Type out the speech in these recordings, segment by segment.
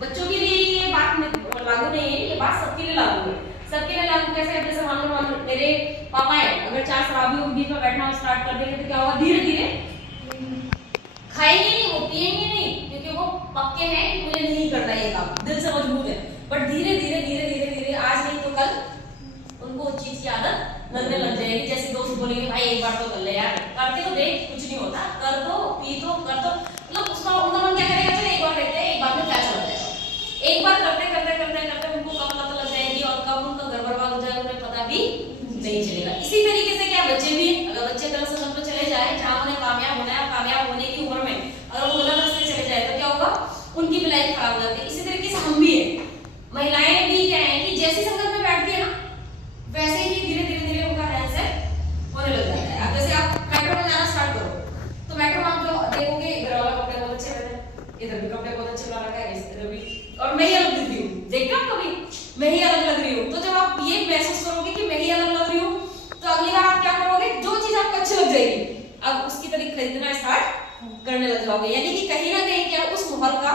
बच्चों के लिए ये बात लागू नहीं है, ये बात सबके लिए लागू है। सबके लिए लागू कैसे है? जैसे मान लो मेरे पापा है, अगर चार शराबियों के बीच में बैठना स्टार्ट कर देंगे तो क्या होगा? धीरे धीरे खाएंगे नहीं, वो पिएंगे नहीं, क्योंकि वो पक्के हैं कि मुझे नहीं करना ये काम, दिल से मजबूत है। बट धीरे धीरे धीरे धीरे धीरे आज नहीं तो कल उनको उस चीज की आदत लगने लग जाएगी। जैसे दोस्त बोलेंगे भाई एक बार तो कर ले यार, करके तो देख, कुछ नहीं होता, कर दो, पी दो, कर दो, मतलब उसका उनका मन क्या करेगा? चलो एक बार करते हैं, एक बार में क्या चला जाएगा। एक बार करते करते करते करते उनको कब पता लग जाएगी और कब उनका घर बर्बाद हो जाएगा उन्हें पता भी नहीं चलेगा। इसी तरीके से क्या बच्चे भी, अगर बच्चे गलत संगत में चले जाए, जहां उन्हें कामयाब होना है, कामयाब होने की उम्र में अगर वो गलत रास्ते चले जाए तो क्या होगा? उनकी भी लाइफ खराब हो जाती है। इसी तरीके से हम भी है, महिलाएं भी क्या है कि जैसी संगत में बैठती है ना, वैसे ही धीरे धीरे धीरे उनका रहन सहन होने लग जाता है। अब जैसे आप मेट्रो में जाना स्टार्ट करो तो मेट्रो में आप जो देखोगे, इधर वाला कपड़े बहुत अच्छे रहते हैं, इधर भी कपड़े बहुत अच्छे लगा रखा है, इधर भी, और मैं ही अलग दिख रही हूँ, देखा कभी मैं ही अलग लग रही हूँ। तो जब आप ये महसूस करोगे कि मैं ही अलग लग रही हूँ, तो अगली बार आप क्या करोगे? जो चीज आपको अच्छी लग जाएगी अब उसकी तरह खरीदना स्टार्ट करने लग जाओगे। यानी कि कहीं ना कहीं क्या उस माहौल का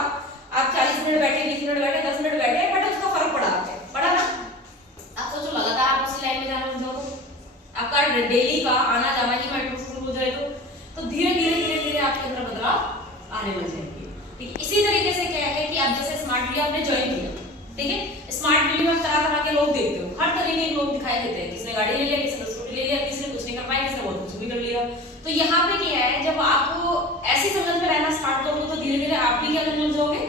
आप 40 मिनट बैठे, 20 मिनट बैठे, 10 मिनट बैठे, बट उसका फर्क पड़ा ना। आप सोचो लगातार आप उसी लाइन में जाना लग जाओ तो आपका डेली का आना जाना ही मेट्रो से शुरू हो जाए तो धीरे धीरे धीरे धीरे आपके अंदर बदलाव आने लग जाएंगे। ठीक है, इसी तरीके से क्या है कि आप जैसे स्मार्ट वीडियो आपने ज्वाइन किया, ठीक है, स्मार्ट वीडियो में तरह तरह के लोग देखते हो, हर तरह के लोग दिखाई देते हैं, किसी ने गाड़ी ले लिया, किसी ने स्कूटी ले लिया, किसी ने कुछ नहीं कर पाया, किसी ने बहुत कुछ भी कर लिया। तो यहाँ पे क्या है, जब आप ऐसी संगत में रहना स्टार्ट करोगे तो धीरे धीरे आप भी क्या करने लग जाओगे?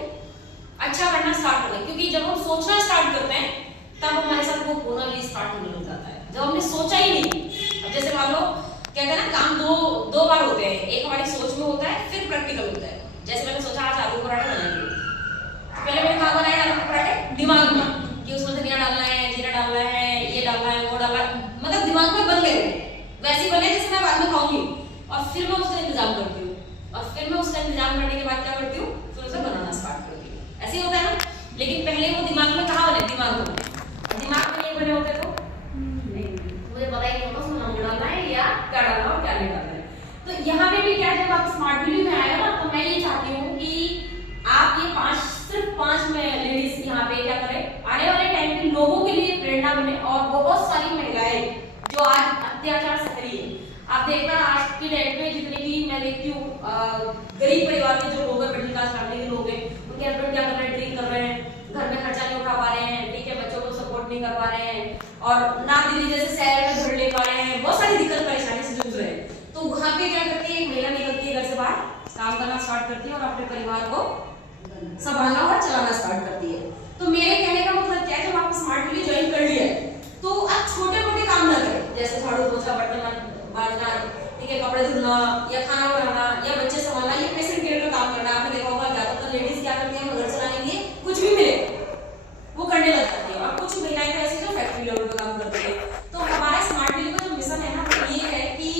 अच्छा करना स्टार्ट करोगे, क्योंकि जब हम सोचना स्टार्ट करते हैं तब हमारे साथ वो होना भी स्टार्ट होने लग जाता है, जब हमने सोचा ही नहीं। अब जैसे मान लो कहते हैं ना, काम दो बार होते हैं, एक हमारी सोच में होता है, फिर प्रैक्टिकल होता है। जैसे मैंने सोचा आज आलू पराठा बनाएंगे, पहले मैंने कहा बनाया आलू पराठे दिमाग में कि उसमें धनिया डालना है, जीरा डालना है, ये डालना है, वो डालना है, मतलब दिमाग में बन गए, वैसे बने जैसे मैं बाद में खाऊंगी। और फिर मैं उसका इंतजाम करती हूँ, और फिर मैं उसका इंतजाम करने के बाद क्या करती हूँ? फिर उसे बनाना स्टार्ट करती हूँ। ऐसे ही होता है ना। लेकिन पहले वो दिमाग में कहाँ बने? दिमाग में नहीं बने होते तो मुझे पता ही नहीं होता उसमें नमक डालना है या क्या डालना और क्या नहीं डालना है। तो यहाँ पे भी क्या, जब आप स्मार्ट वीडियो में आएगा ना, तो मैं ये चाहती हूँ कि आप ये सिर्फ पांच में लेडीज यहाँ पे क्या करें, आने वाले टाइम पे लोगों के लिए प्रेरणा बने। और बहुत सारी महिलाएं जो आज अत्याचार सक्रिय है, आप देखना आज की डेट में जितने भी मैं देखती हूँ गरीब परिवार के जो लोग हैं, मिडिल क्लास फैमिली के लोग हैं, उनके हस्बैंड क्या कर रहे हैं? ड्रिंक कर रहे हैं, घर में खर्चा नहीं उठा पा रहे हैं, ठीक है, बच्चों को सपोर्ट नहीं कर पा रहे हैं, और ना दिल्ली जैसे शहर में घर ले पा रहे हैं, बहुत सारी दिक्कत परेशानी से जूझ रहे हैं। तो वहां पे क्या करती है, एक महिला निकलती है घर से बाहर, काम करना स्टार्ट करती है और अपने परिवार को संभालना और चलाना स्टार्ट करती है। तो मेरे कहने का मतलब क्या है, जब आप स्मार्ट वीडियो ज्वाइन कर लिया है तो आप छोटे मोटे काम ना करें, जैसे झाड़ू पोछा, बर्तन मांजना, ठीक है, कपड़े धुलना या खाना बनाना या बच्चे संभालना, ये पेशेंट केयर का काम करना। आपने देखा होगा ज्यादातर लेडीज क्या करती हैं, घर चलाने के लिए कुछ भी मिले वो करने लग जाती है, और कुछ महिलाएं तो ऐसी जो फैक्ट्री लेवल पे काम करती है। तो हमारा स्मार्ट वीडियो का जो मिशन है ना, वो ये है कि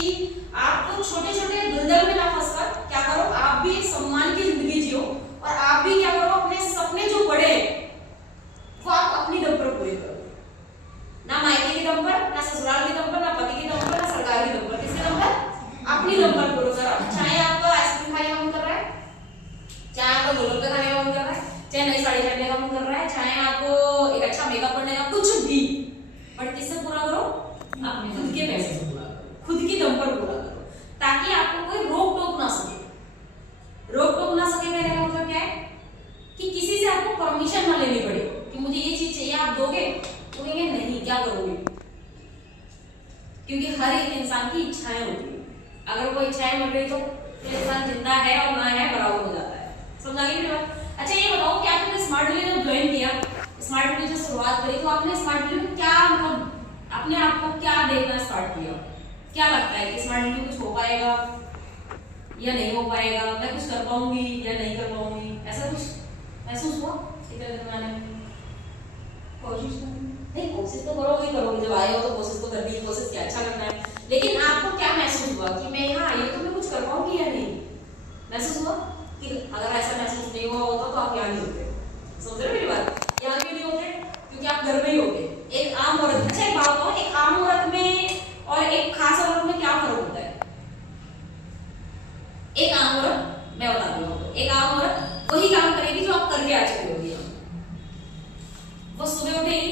आप तो छोटे छोटे दलदल में ना फंसकर क्या करो, आप भी एक सम्मान की जिंदगी जियो, और आप भी क्या करो, अपने सपने जो बड़े वो आप अपनी दम पर पूरे करो, ना मायके के दम पर, ना ससुराल के दम पर, ना पति के दम पर, ना सरकार के दम पर, किसके दम पर? अपनी दम पर पूरा करो। चाहे आपको आइसक्रीम खाने का मन कर रहा है, चाहे आपको गोलगप्पे खाने का मन कर रहा है, चाहे नई साड़ी पहनने का मन कर रहा है, चाहे आपको एक अच्छा मेकअप करने का, कुछ भी, बट किससे पूरा करो? अपने खुद के पैसे से पूरा करो, खुद की दम पर पूरा करो, ताकि आपको कोई रोक टोक ना सके। रोक टोक ना सके कहने का मतलब क्या है कि किसी से आपको परमिशन ना लेनी पड़े कि मुझे ये चीज चाहिए, आप दोगे? तो कहेंगे नहीं, क्या करोगे? क्योंकि हर एक इंसान की इच्छाएं होती है, अगर कोई इच्छाएं मर गई तो फिर इंसान जिंदा है और ना है बराबर हो जाता है। समझ आ गई मेरी बात? अच्छा ये बताओ कि आपने स्मार्ट वीडियो जब ज्वाइन किया, स्मार्ट वीडियो जब शुरुआत करी, तो आपने स्मार्ट वीडियो में क्या, मतलब अपने आप को क्या देखना स्टार्ट किया? क्या लगता है कि स्मार्ट वीडियो कुछ हो पाएगा या नहीं हो पाएगा, मैं कुछ कर पाऊंगी या नहीं कर पाऊंगी, ऐसा कुछ महसूस हुआ? कोशिश तो करोगे जब आए हो तो कोशिश तो करनी है, कोशिश क्या अच्छा करना है, लेकिन आपको क्या महसूस हुआ कि मैं यहाँ आई हूँ तो मैं कुछ कर पाऊंगी या नहीं? महसूस हुआ? कि अगर ऐसा महसूस नहीं हुआ होता तो आप यहाँ नहीं होते। समझ रहे हो मेरी बात? यहाँ क्यों नहीं होते? क्योंकि आप घर में ही होते। एक आम औरत, अच्छा एक बात बताओ, एक आम औरत में और एक खास औरत में क्या फर्क होता है? एक आम औरत, मैं बताती हूँ, एक आम औरत वही काम करेगी जो आप करके आ चुके होगी। होते ही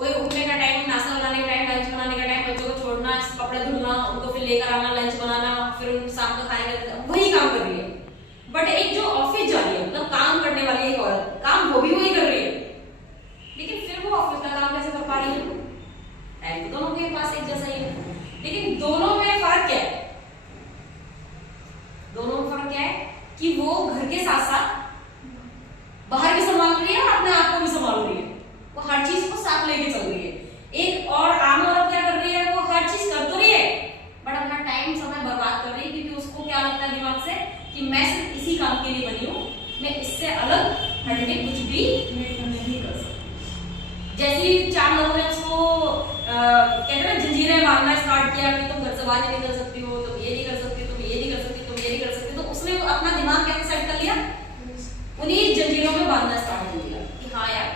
वही उठने का टाइम, नाश्ता बनाने का टाइम, लंच बनाने का टाइम, बच्चों को छोड़ना, कपड़े धुलना, उनको फिर लेकर आना, लंच बनाना, फिर उनको शाम को खाने का, वही काम कर रही है। बट एक जो ऑफिस जा रही है, मतलब काम करने वाली एक औरत, काम वो भी वही कर रही है, लेकिन फिर वो ऑफिस का काम कैसे कर पा रही है? टाइम तो दोनों के पास एक जैसा ही है, लेकिन दोनों में फर्क क्या है? दोनों में फर्क क्या है कि वो घर के साथ साथ बाहर भी संभाल रही है और अपने आप को भी संभाल रही है, वो हर चीज को साथ लेके चल रही है। एक और आम औरत क्या कर रही है? वो हर चीज कर तो रही है बट अपना टाइम समय बर्बाद कर रही है, क्योंकि उसको क्या लगता है दिमाग से कि मैं सिर्फ इसी काम के लिए बनी हूँ, मैं इससे अलग हटके कुछ भी नहीं कर सकती। जैसे 4 लोगों ने उसको कहते हैं ना जंजीरें बांधना स्टार्ट किया कि तुम घर से बाहर नहीं निकल सकती हो, तुम ये नहीं कर सकती, तुम ये नहीं कर सकती, तुम ये नहीं कर सकती, तो उसने अपना दिमाग कैसे सेट कर लिया? उन्हीं जंजीरों में बांधना स्टार्ट कर दिया कि हाँ यार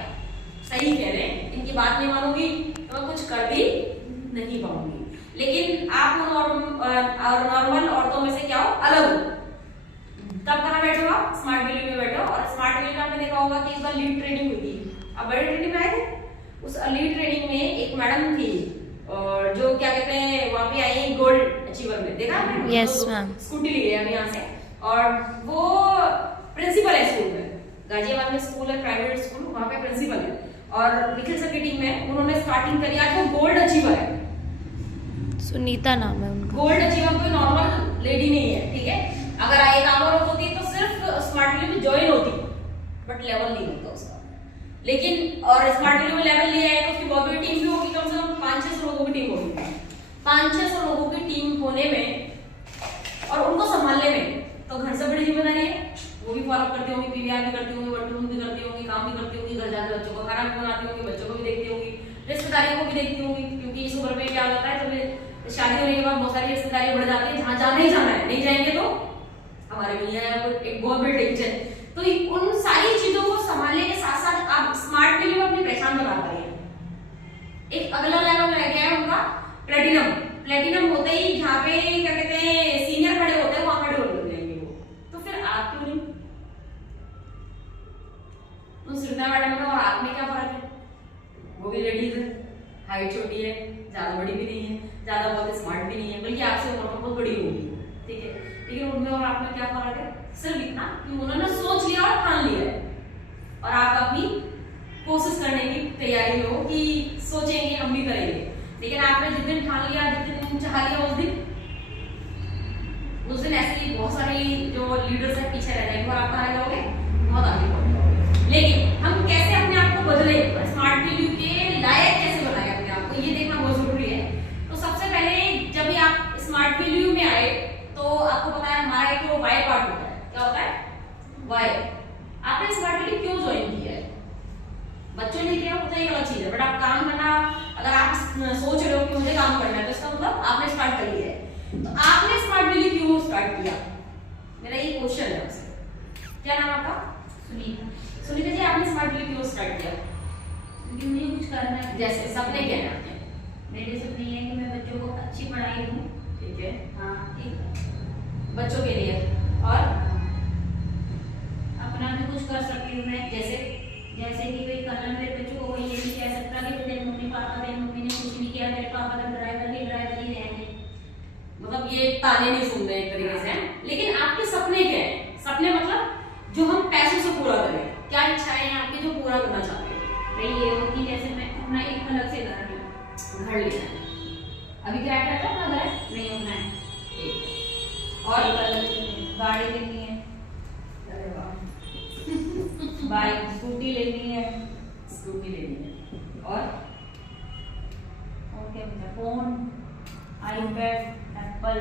सही कह रहे हैं, इनकी बात नहीं मानूंगी तो मैं कुछ कर भी नहीं पाऊंगी। लेकिन आप नॉर्मल औरतों में से क्या हो? अलग हो। तब कहाँ बैठे हो? स्मार्ट वैली में बैठे हो। और स्मार्ट वैली में आपने देखा होगा कि इस बार लीड ट्रेनिंग हुई थी, अब बड़ी ट्रेनिंग में आए थे। उस लीड ट्रेनिंग में एक मैडम थी और जो क्या कहते हैं वहां पे आई गोल्ड अचीवर में, देखा आपने? Yes ma'am. स्कूटी ली है अभी यहाँ से, और वो प्रिंसिपल है स्कूल में, गाजियाबाद में स्कूल है, प्राइवेट स्कूल, वहां पे प्रिंसिपल है। और निखिल सर की टीम में उन्होंने स्टार्टिंग करी, आज वो गोल्ड अचीवर है। सुनीता नाम है उनका। गोल्ड अचीवर कोई नॉर्मल लेडी नहीं है, ठीक है? अगर एक आम औरत होती तो सिर्फ स्मार्ट वैली में ज्वाइन होती, बट लेवल नहीं होता उसका। लेकिन और स्मार्ट वैली में लेवल लिया है तो उसकी बहुत बड़ी टीम भी होगी, कम से कम 500-600 लोगों की टीम होगी। 500-600 लोगों की टीम होने में और उनको संभालने में तो घर से बड़ी जिम्मेदारी है। वो भी फॉलो करती होंगी, पीवीआर भी करती होंगी, वटून भी करती होंगी, काम भी करती होंगी, घर जाकर बच्चों को खाना भी बनाती होंगी, बच्चों को भी देखती होंगी, रिश्तेदारियों को भी देखती होंगी, क्योंकि इस उम्र में क्या होता है जब शादी होने के बाद बहुत सारी रिश्तेदारी बढ़ जाती है, जहाँ जाना ही जाना है, नहीं जाएंगे तो हमारे मियाँ एक बहुत बड़ी टेंशन। तो उन सारी चीजों को संभालने के साथ साथ आप स्मार्ट वैली में अपनी पहचान बना पा रही है। एक अगला लेवल रह गया है उनका प्लेटिनम। प्लेटिनम होते ही जहाँ पे क्या कहते हैं सीनियर खड़े होते हैं वहां खड़े हो जाएंगे वो। तो फिर आप क्यों नहीं? उन सृजना मैडम में और आप में क्या फर्क है? वो भी लेडीज है, हाइट छोटी है, ज्यादा बड़ी भी नहीं है, ज्यादा बहुत स्मार्ट भी नहीं है, बल्कि आपसे उम्र बहुत बड़ी होगी, ठीक है? लेकिन उनमें और आप में क्या फर्क है? सिर्फ इतना कि उन्होंने सोच लिया और ठान लिया है, और आप अपनी कोशिश करने की तैयारी में हो कि सोचेंगे हम भी करेंगे। लेकिन आपने जिस दिन ठान लिया, जिस दिन चाह लिया, उस दिन ऐसे ही बहुत सारी जो लीडर्स है पीछे रह जाएंगे और आप कहाँ जाओगे? बहुत आगे पहुंच जाओगे। लेकिन हम कैसे अपने आप को बदले, स्मार्ट वैल्यू के लायक कैसे बनाए अपने आप को, ये देखना बहुत जरूरी है। तो सबसे पहले जब भी आप स्मार्ट वैल्यू में आए तो आपको पता है हमारा एक तो वाई पार्ट होता है। क्या होता है? वाई। आपने स्मार्ट वैल्यू क्यों ज्वाइन किया है? बच्चों ने किया होता है एक अलग चीज है, बट आप काम करना, अगर आप सोच रहे हो कि मुझे काम करना है तो इसका मतलब आपने स्टार्ट कर लिया है। तो आपने स्मार्ट वैल्यू क्यों स्टार्ट किया? मेरा ये क्वेश्चन है आपसे। क्या नाम आपका? सुनीता। सुनीता जी, आपने स्मार्ट वैल्यू क्यों स्टार्ट किया? क्योंकि मुझे कुछ करना है। जैसे सपने क्या है आपके? मेरे सपने ये है कि मैं बच्चों को अच्छी पढ़ाई दूं। ठीक है, हाँ, ठीक। बच्चों के लिए, और अपना भी कुछ कर सकती हूँ मैं। जैसे कि कोई कल मेरे बच्चों को कोई ये नहीं कह सकता कि तेरे मम्मी ने कुछ नहीं किया, तेरे पापा तो ड्राइवर ही रहने। मतलब ये ताने नहीं सुन रहे एक तरीके से। लेकिन आपके सपने क्या है? सपने मतलब जो हम पैसों से पूरा करें, क्या इच्छाएं हैं आपकी जो पूरा करना चाहते हैं? भाई ये हो कि जैसे मैं अपना एक अलग से घर लेना है। अभी किराया करता है ना? घर नहीं होना है, और अलग से गाड़ी लेनी है, बाइक स्कूटी लेनी है, और क्या बचा? फोन, आईपैड, एप्पल,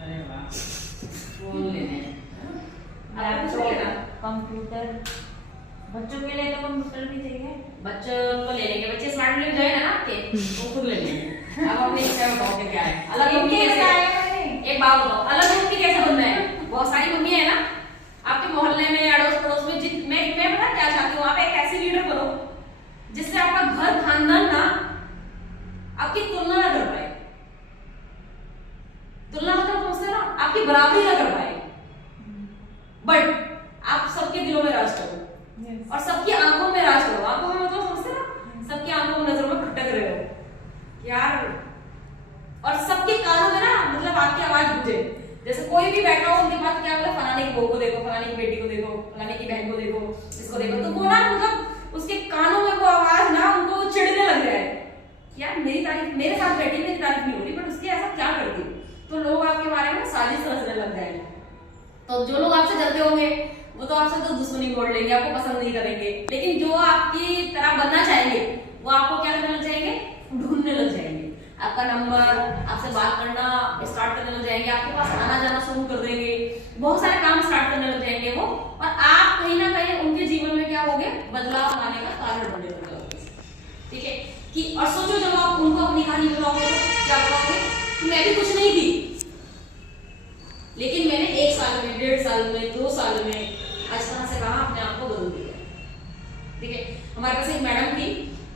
अरे वाह, फोन लेने हैं, लैपटॉप, कंप्यूटर। बच्चों के लिए तो कंप्यूटर भी चाहिए। बच्चों को ले लेंगे, बच्चे स्मार्ट वैल्यू जो है ना आपके वो खुद ले लेंगे। अब अपनी इच्छा बताओ कि क्या है? अलग मम्मी कैसे? एक बात बताओ, अलग मम्मी कैसे बनना है? बहुत सारी मम्मी है ना आपके मोहल्ले में, अड़ोस पड़ोस में। मैं पता क्या चाहती हूँ, आप एक ऐसी लीडर बनो जिससे आपका घर खानदान ना आपकी तुलना ना कर पाए। तुलना मतलब समझते ना, आपकी बराबरी ना कर पाए, बट आप सबके दिलों में राज करो और सबकी आंखों में राज करो। आंखों में मतलब समझते ना, सबकी यार, और सबके कानों में ना मतलब आपकी आवाज गूंजे, जैसे कोई भी बैठा हो उनके पास क्या बोला, फलाने की बहू को देखो, फलाने की बेटी को देखो, फलाने की बहन को देखो, इसको देखो, तो वो ना मतलब उसके कानों में वो आवाज ना उनको चिढ़ने लग जाए, यार मेरी तारीफ, मेरे साथ बैठी मेरी तारीफ नहीं हो रही, बट उसकी ऐसा क्या करती, तो लोग आपके बारे में साजिश रचने लग जाएंगे। तो जो लोग आपसे जलते होंगे वो तो आपसे तो दुश्मनी मोड़ लेंगे, आपको पसंद नहीं करेंगे, लेकिन जो आपकी तरह बनना चाहेंगे वो आपको क्या करने लग जाएंगे, ढूंढने लग जाएंगे, आपका नंबर, आपसे बात करना स्टार्ट करने लग जाएंगे, आपके पास आना जाना शुरू कर देंगे, बहुत सारे काम स्टार्ट करने लग जाएंगे वो, और आप कहीं ना कहीं उनके जीवन में क्या होगे, बदलाव लाने का कारण बनने लग जाओगे। ठीक है कि, और सोचो जब आप उनको अपनी कहानी बताओगे तो क्या बताओगे कि मैं भी कुछ नहीं थी, लेकिन मैंने 1 साल में, 1.5 साल में, 2 साल में आज तरह से कहा अपने आप को बदल दिया। ठीक है, हमारे पास एक मैडम थी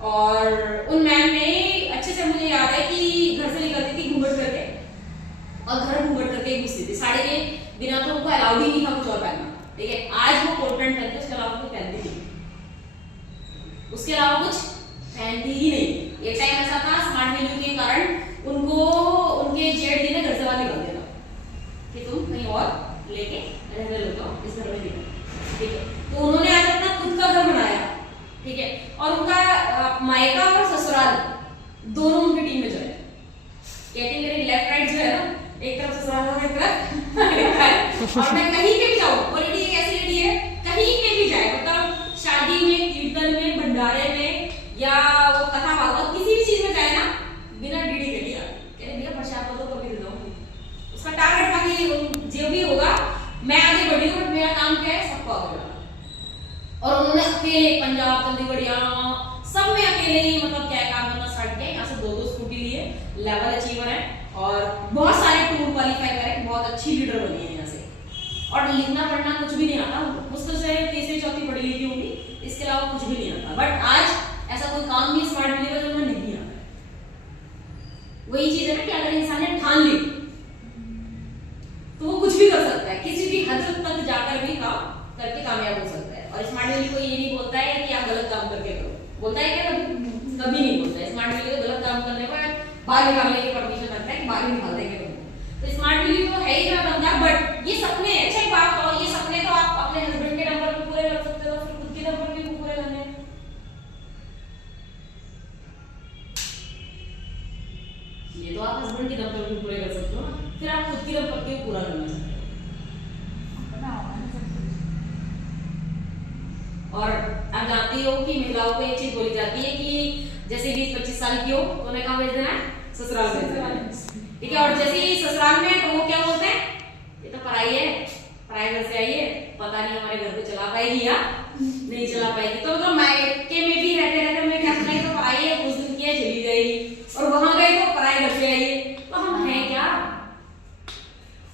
और उन मैम ने अच्छे से, मुझे याद है कि घर से निकलती थी घूंघट करके और घर घूंघट करके घुसती थी, साड़ी के बिना तो उनको अलाउड ही नहीं था कुछ और पहनना। ठीक है, आज वो कोट पैंट पहनते, उसके अलावा कुछ पहनती नहीं, उसके अलावा कुछ पहनती ही नहीं। एक टाइम ऐसा था स्मार्ट वैल्यू के कारण उनको उनके जेठ जी ने घर से बाहर निकाल दिया कि तुम कहीं और लेके रहने लग जाओ, इस घर में नहीं। ठीक है, तो उन्होंने आज अपना खुद का घर बनाया। ठीक है, और उनका मायका और ससुराल दोनों उनकी टीम में जाए, कहते मेरे लेफ्ट राइट जो है ना, एक तरफ ससुराल और एक तरफ और मैं कहीं पे भी जाऊं, और लेडी एक ऐसी लेडी है कहीं पे भी जाए, मतलब शादी में, कीर्तन में, भंडारे में या वो कथा भागवत किसी भी चीज में जाए ना, बिना डीडी के लिया कहते भैया प्रसाद तो कभी दे दो, उसका टारगेट था कि जो भी होगा मैं आगे बढ़ी हूं, मेरा काम क्या है सबको आगे बढ़ाना। और उन्होंने अकेले पंजाब, चंडीगढ़, यहाँ सब में अकेले ही मतलब क्या काम करना स्टार्ट किया। यहाँ से 2-2 स्कूटी लिए, लेवल अचीवर है और बहुत सारे टूर क्वालिफाई करे, बहुत अच्छी लीडर बनी है यहाँ से। और लिखना पढ़ना कुछ भी नहीं आता, मुश्किल से 3री-4री पढ़ी लिखी होगी, इसके अलावा कुछ भी नहीं आता। बट आज ऐसा कोई काम भी स्मार्ट मिलेगा जो उन्हें नहीं आता। वही चीज है ना कि अगर इंसान ने ठान ली तो वो कुछ भी कर सकता है, किसी भी हद तक जाकर भी काम करके कामयाब हो सकता है। और स्मार्ट वैल्यू को ये नहीं बोलता है कि आप गलत काम करके करो, बोलता है क्या, कभी नहीं बोलता है। स्मार्ट वैल्यू तो गलत काम करने पर बाहर निकालने की परमिशन रखता है कि बाहर निकाल देंगे तो स्मार्ट वैल्यू तो है ही ना बंदा। बट ये सपने, अच्छा एक बात कहो, ये सपने तो आप अपने हस्बैंड के नंबर पे पूरे कर सकते हो, फिर खुद के नंबर पे भी पूरे करने हैं। ये तो आप हस्बैंड के नंबर पे पूरे कर सकते हो ना, फिर आप खुद के नंबर पे पूरा करना चाहते हो। और आप जानती हो कि महिलाओं को एक चीज बोली जाती है कि जैसे 20-25 साल की हो तो उन्हें कहाँ भेज देना है, ससुराल भेज देना है। ठीक है, और जैसे ही ससुराल में तो वो क्या बोलते हैं, ये तो पराई है, पराई घर से आई है, पता नहीं हमारे घर को चला पाएगी या नहीं चला पाएगी। तो मतलब मायके में भी रहते रहते हमें क्या सुनाई, तो पराई है, कुछ दिन की है, चली जाएगी, और वहां गए तो पराई घर से आई है, तो हम हैं क्या।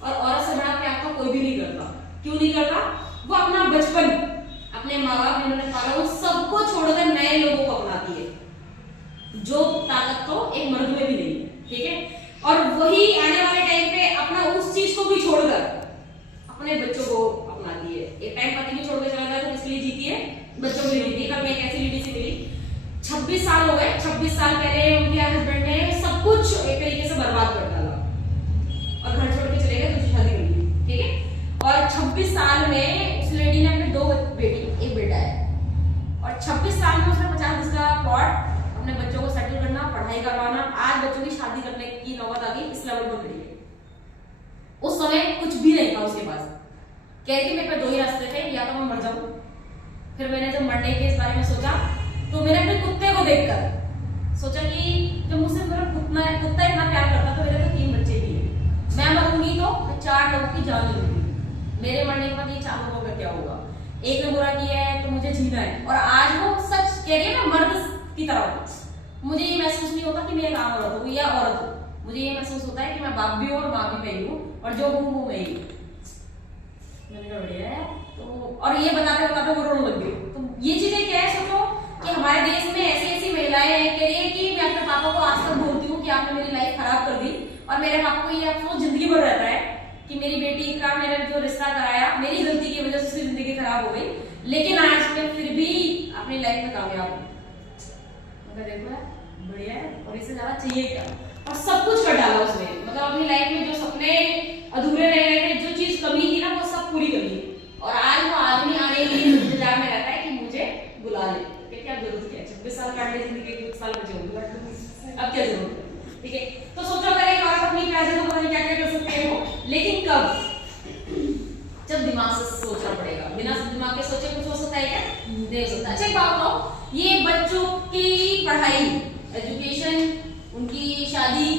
और औरत से बड़ा प्यार तो कोई भी नहीं करता। क्यों नहीं करता, वो अपना बचपन, अपने माँ बाप जिन्होंने पाला उन सबको छोड़कर नए लोगों को अपनाती है, जो ताकत तो एक मर्द में भी नहीं है। ठीक है, और वही आने वाले टाइम पे अपना उस चीज को भी छोड़कर अपने बच्चों को अपनाती है। एक टाइम पति भी छोड़कर चला जाए तो किसके लिए जीती है, बच्चों के लिए जीती है। कल मैं एक ऐसी लेडी से मिली, 26 साल हो गए, 26 साल पहले उनके हस्बैंड ने सब कुछ एक तरीके से बर्बाद कर डाला और घर छोड़ के चले गए, दूसरी शादी कर ली। ठीक है, और 26 साल में उस लेडी ने अपने 2 बेटी, 1 बेटा है, और 26 साल में उसने 50 का प्लॉट, अपने बच्चों को सेटल करना, पढ़ाई करवाना, आज बच्चों की शादी करने की नौबत आ गई, इस लेवल पर खड़ी है। उस समय कुछ भी नहीं था उसके पास, कह रही मेरे पे 2 ही रास्ते थे, या तो मैं मर जाऊं। फिर मैंने जब मरने के इस बारे में सोचा तो मैंने अपने कुत्ते को देखकर सोचा कि जब मुझसे मेरा कुत्ता इतना प्यार करता तो मेरे तो 3 बच्चे भी हैं, मैं मरूंगी तो 4 लोगों की जान लूंगी, मेरे मरने के बाद ये 4 लोगों का क्या होगा, एक ने बुरा किया है तो मुझे जीना है। और आज वो सच कह रही है ना, मर्द की तरह मुझे ये महसूस नहीं होता कि मैं एक आम औरत हूँ या औरत हूँ, मुझे ये महसूस होता है कि मैं बाप भी हूँ और माँ भी मैं ही हूँ, और जो हूँ वो मैं ही हूँ। मैंने कहा बढ़िया है। तो और ये बताते बताते वो रोने लग गई। तो ये चीजें क्या है, सोचो कि हमारे देश में ऐसी ऐसी महिलाएं हैं, कह रही है कि मैं अपने पापा को आज तक बोलती हूँ कि आपने मेरी लाइफ खराब कर दी, और मेरे पापा को ये अफसोस जिंदगी भर रहता है कि मेरी बेटी का मैंने जो रिश्ता कराया मेरी गलती की वजह से उसकी जिंदगी खराब हो गई, लेकिन आज मैं फिर भी अपनी लाइफ में कामयाब हूँ। देखो बढ़िया है, और इससे ज्यादा चाहिए क्या? और सब कुछ कर डाला उसने, मतलब अपनी लाइफ में जो सपने अधूरे रह गए थे, जो चीज कमी थी ना, वो सब पूरी कर ली। और आज वो आदमी आने के लिए इंतजार में रहता है कि मुझे बुला ले। क्या जरूरत है? 26 साल काट ले जिंदगी के, कुछ साल बचे होंगे, अब क्या जरूरत है? ठीक है, तो सोचो अगर एक औरत अपनी प्यार से तो पता नहीं क्या क्या कर सकते हो, लेकिन कब? जब दिमाग से सोचना पड़ेगा। बिना दिमाग के सोचे कुछ हो सकता है क्या? नहीं हो सकता। अच्छा एक बात बताओ, ये बच्चों की पढ़ाई, एजुकेशन, उनकी शादी,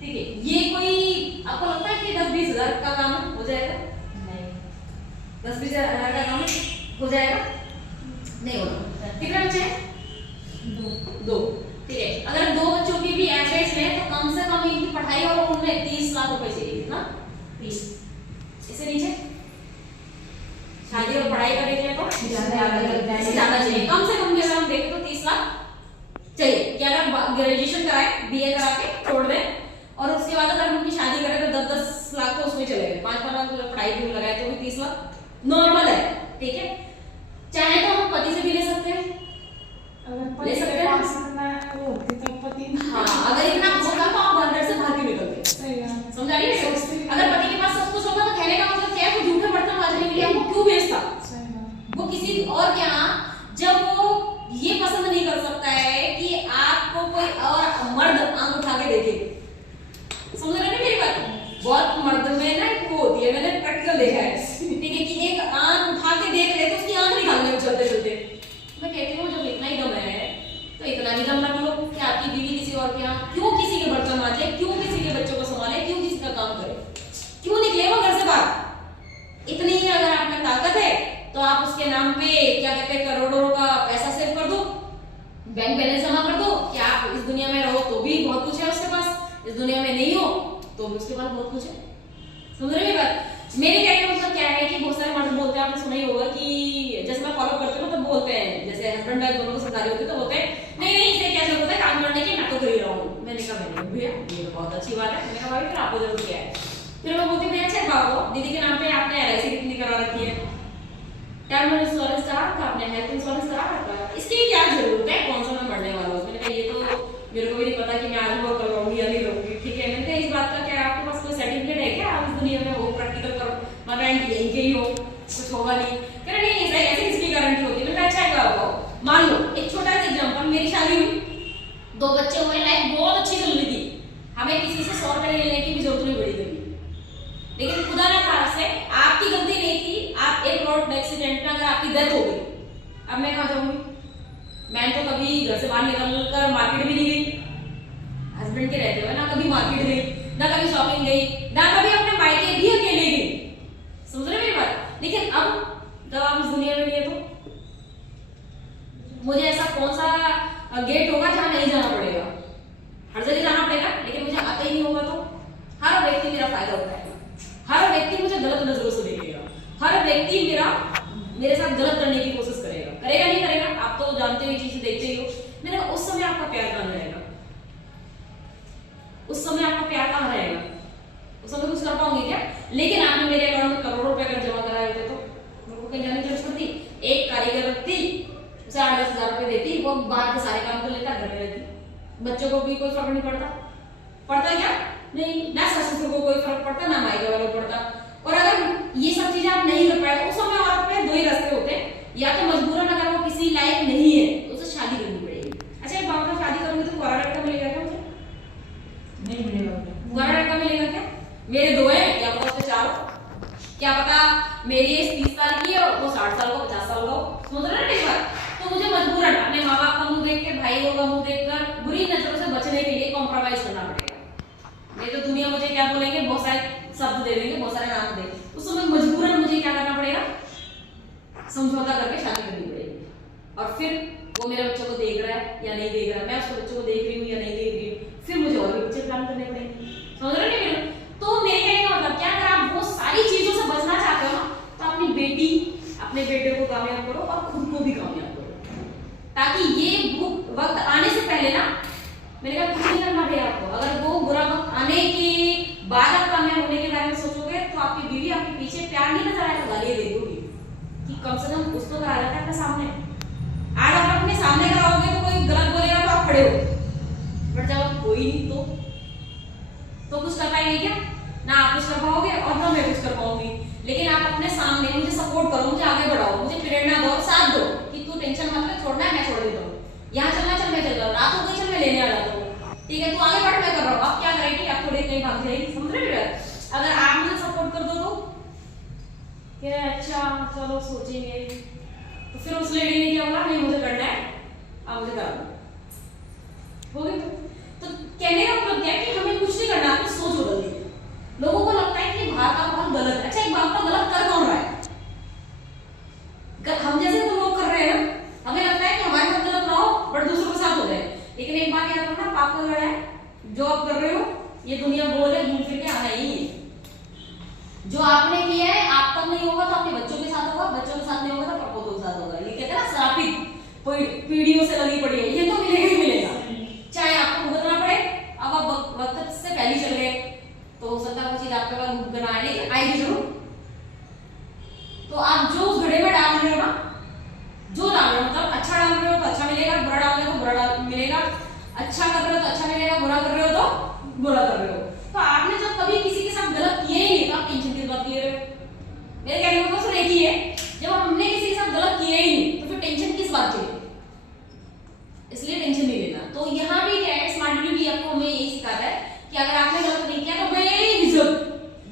ठीक है, ये कोई आपको लगता है कि 10-20 हजार का काम हो जाएगा? नहीं। 10-20 हजार का काम हो जाएगा? नहीं होगा। कितने बच्चे हैं? दो। ठीक है, अगर 2 बच्चों की भी एवरेज है तो कम से कम इनकी पढ़ाई और उनमें 30 लाख रुपए चाहिए ना? 30। इससे नीचे शादी और पढ़ाई का देखें तो ज्यादा चाहिए। कम से कम अगर हम देखें तो 30 लाख चाहिए कि अगर ग्रेजुएशन कराए, बीए करा के छोड़ दें, और उसके बाद अगर उनकी शादी करें तो 10-10 लाख तो उसमें चले गए। 5-5 लाख पढ़ाई भी लगाए तो भी 30 लाख नॉर्मल है। ठीक है, चाहे तो हम पति से भी ले सकते हैं, ले सकते हैं। हाँ, अगर इतना होगा तो आप घर से बाहर क्यों निकलते? समझा रही है? अगर पति के पास सब कुछ होगा तो कहने का मतलब क्या है? वो झूठे बर्तन मांजने के लिए आपको क्यों भेजता? वो किसी और के यहाँ, जब वो ये पसंद नहीं कर सकता है कि आपको कोई और मर्द आंख उठा के देखे। समझ रहे हैं मेरी बात? बहुत मर्द में ना एक वो होती है, मैंने प्रैक्टिकल देखा है, ठीक है, कि एक आंख उठा के देख ले तो उसकी आंख निकालने में चलते चलते। मैं कहती हूँ जब इतना ही दम है तो इतना भी दम रख लो कि आपकी बीवी किसी और के यहाँ क्यों किसी के बर्तन मांजे, क्यों किसी के बच्चों को संभाले, क्यों किसी का काम करे, क्यों निकले वो घर से बाहर? इतनी ही अगर आप में ताकत है तो आप उसके नाम पे क्या कहते हैं करोड़ों का पैसा सेव कर दो, बैंक बैलेंस जमा कर दो कि आप इस दुनिया में रहो तो भी बहुत कुछ है उसके पास, इस दुनिया में नहीं हो तो भी उसके पास बहुत कुछ है। समझ रहे हैं बात? मेरे कहने का मतलब क्या है कि बहुत सारे मर्द बोलते हैं, आपने सुना ही होगा कि जैसे मैं फॉलो करती हूँ तो बोलते हैं, जैसे हस्बैंड वाइफ दोनों को समझा रहे होते तो बोलते हैं नहीं नहीं इसे क्या जरूरत है काम करने की, मैं तो कर ही रहा हूँ। मैंने कहा मैंने भैया ये बहुत अच्छी बात है। मैंने कहा भाई फिर आपको जरूरत क्या है? फिर मैं बोलती हूँ अच्छा बाबू दीदी के नाम पे आपने LIC कितनी करा रखी है, टर्म इंश्योरेंस करा रखा, आपने हेल्थ इंश्योरेंस करा रखा है, इसकी क्या जरूरत है? कौन सा मैं मरने वाला हूँ? मैंने कहा ये तो मेरे को भी नहीं पता कि मैं आज वो कर रहूंगी या नहीं रहूंगी। ठीक है, मैंने कहा इस बात का क्या है, आपके पास कोई सर्टिफिकेट है क्या? आप इस दुनिया में हो प्रैक्टिकल करो, मतलब यहीं के ही हो, कुछ होगा नहीं। कह रहे नहीं ऐसे किसकी गारंटी होती है? मैंने कहा अच्छा क्या होगा? मान लो एक छोटा सा एग्जांपल, मेरी शादी हुई, 2 बच्चे हुए, लाइफ बहुत अच्छी चल रही थी, हमें किसी से 100 रुपए लेने की भी जरूरत नहीं पड़ी कभी, लेकिन खुदा ना खास्ते आपकी गलती नहीं थी, आप एक रोड एक्सीडेंट में अगर आपकी डेथ हो गई, अब मैं कहाँ जाऊंगी? मैं तो कभी घर से बाहर निकल कर मार्केट भी नहीं गई, हस्बैंड के रहते हुए ना कभी मार्केट गई, ना कभी शॉपिंग गई, ना कभी अपने मायके भी अकेले गई। समझ रहे मेरी बात? लेकिन अब जब आप इस दुनिया में नहीं है तो मुझे ऐसा कौन सा गेट होगा जहां नहीं जाना पड़ेगा? हर जगह जाना पड़ेगा, लेकिन मुझे आता ही नहीं होगा तो हर व्यक्ति मेरा फायदा उठाएगा, हर व्यक्ति मुझे गलत नजरों से देखेगा, हर व्यक्ति मेरे साथ गलत करने की कोशिश करेगा। करेगा नहीं करेगा? आप तो जानते हुए चीजें देखते ही हो। मैंने कहा उस समय आपका प्यार कहां रहेगा? उस समय आपका प्यार कहां रहेगा? उस समय कुछ कर पाओगे क्या? लेकिन आपने मेरे अकाउंट में करोड़ों रुपए अगर जमा कराए होते तो मेरे को कहीं जाने की जरूरत थी। एक कारीगर रखती, उसे 8-10 हजार रुपए देती, वो बाहर के सारे काम कर लेता, घर में रहती, बच्चों को भी कोई फर्क नहीं पड़ता। पड़ता क्या? नहीं, ना ससुर को कोई फर्क पड़ता, ना मायके वालों को पड़ता। और अगर ये सब चीजें आप नहीं कर पाए, उस समय औरत पे 2 ही रास्ते होते हैं, या तो मजबूरन अगर वो किसी लायक नहीं है तो उसे शादी करनी पड़ेगी। अच्छा एक बात, शादी करूंगी तो कुंवारा लड़का मिलेगा क्या मुझे? नहीं मिलेगा। कुंवारा लड़का मिलेगा क्या? मेरे 2 हैं, क्या पता उसके 4 हो, क्या पता मेरी एज 30 साल की है और वो 60 साल का 50 साल का हो। समझ रहे हैं इस बात? तो मुझे मजबूरन अपने माँ बाप का मुंह देख के, भाइयों का मुंह देखकर बुरी नजरों से बचने के लिए कॉम्प्रोमाइज करना पड़ेगा। नहीं तो दुनिया मुझे क्या बोलेंगे, बहुत सारे शब्द दे देंगे, बहुत सारे नाम देंगे, उस समय मजबूरन मुझे क्या करना पड़ेगा? समझौता करके शादी करनी पड़ेगी। और फिर वो मेरे बच्चों को देख रहा है या नहीं देख रहा है, मैं उसके बच्चों को देख रही हूँ या नहीं देख रही हूँ, फिर मुझे और भी बच्चे प्लान करने पड़ेंगे। समझ रहे हैं? तो मेरे कहने का मतलब क्या, अगर आप वो सारी चीजों से बचना चाहते हो ना तो अपनी बेटी, अपने बेटे को कामयाब करो और खुद को भी कामयाब करो, ताकि ये वक्त आने से पहले ना, मैंने कहा कुछ नहीं करना पड़ेगा आपको। अगर वो बुरा वक्त आने के बाद आप कामयाब होने के बारे में सोचोगे तो आपकी बीवी आपके पीछे प्यार नहीं नजर आएगा, गालियां दे दोगी कि कम से कम उसको करा जाता है अपने सामने। आज आप अपने सामने कराओगे तो कोई गलत बोलेगा तो आप खड़े हो, बट जब आप कोई नहीं तो कुछ कर पाएंगे क्या? ना आप कुछ कर पाओगे और ना मैं कुछ कर पाऊंगी। लेकिन आप अपने सामने मुझे सपोर्ट करो, मुझे आगे बढ़ाओ, मुझे प्रेरणा दो, साथ दो कि तू टेंशन मत ले, छोड़ना है मैं छोड़ देता हूँ, यहाँ चलना चल मैं चल रहा हूँ, रात हो गई चल मैं लेने आ जाता हूँ, ठीक है तू आगे बढ़ मैं कर रहा हूँ। आप क्या करेंगे? आप थोड़ी कहीं भाग जाएगी, समझ रहे हो? अगर आप मुझे सपोर्ट कर दो तो क्या अच्छा चलो सोचेंगे, तो फिर उस लेडी ने क्या बोला, नहीं मुझे करना है, आप मुझे करा दो, हो गया। तो कहने का मतलब क्या है कि हमें कुछ नहीं करना, अपनी सोच बदलनी है। लोगों को लगता है कि बाहर का बहुत गलत है। अच्छा एक बात का गलत कर कौन रहा है? हम जैसे तो लोग कर रहे हैं ना, हमें लगता है कि हमारे साथ गलत ना हो बट दूसरों के साथ हो जाए। लेकिन एक बात याद रखना, पाप का गड़ा है, जो आप कर रहे हो ये दुनिया बोले घूम फिर के आना ही है। जो आपने किया है आप तक नहीं होगा तो आपके बच्चों के साथ होगा, बच्चों के साथ नहीं होगा तो प्रपोतों के साथ होगा। ये कहते हैं ना श्रापित पीढ़ियों से लगी पड़ी है, ये तो मिलेगा ही मिलेगा, चाहे आपको भुगतना पड़े। अब आप वक्त से पहले चल गए तो हो सकता है वो चीज आपके पास भुगतना आए, लेकिन आएगी जरूर। तो आप जो उस घड़े में डाल रहे हो ना, जो डाल रहे हो, मतलब अच्छा डाल रहे हो तो अच्छा मिलेगा, बुरा डाल रहे हो तो बुरा मिलेगा, अच्छा कर रहे हो तो अच्छा मिलेगा, बुरा कर रहे हो तो बुरा कर रहे हो। तो आपने जब कभी किसी के साथ गलत किया ही नहीं तो आप टेंशन किस बात ले रहे हो? मेरे कहने का मतलब सिर्फ एक ही है, जब हमने किसी के साथ गलत किया ही नहीं तो फिर टेंशन किस बात की? इसलिए टेंशन नहीं लेना। तो यहाँ भी क्या है, स्मार्ट ड्यूटी भी आपको हमें यही सिखाता है कि अगर आपने गलत नहीं किया तो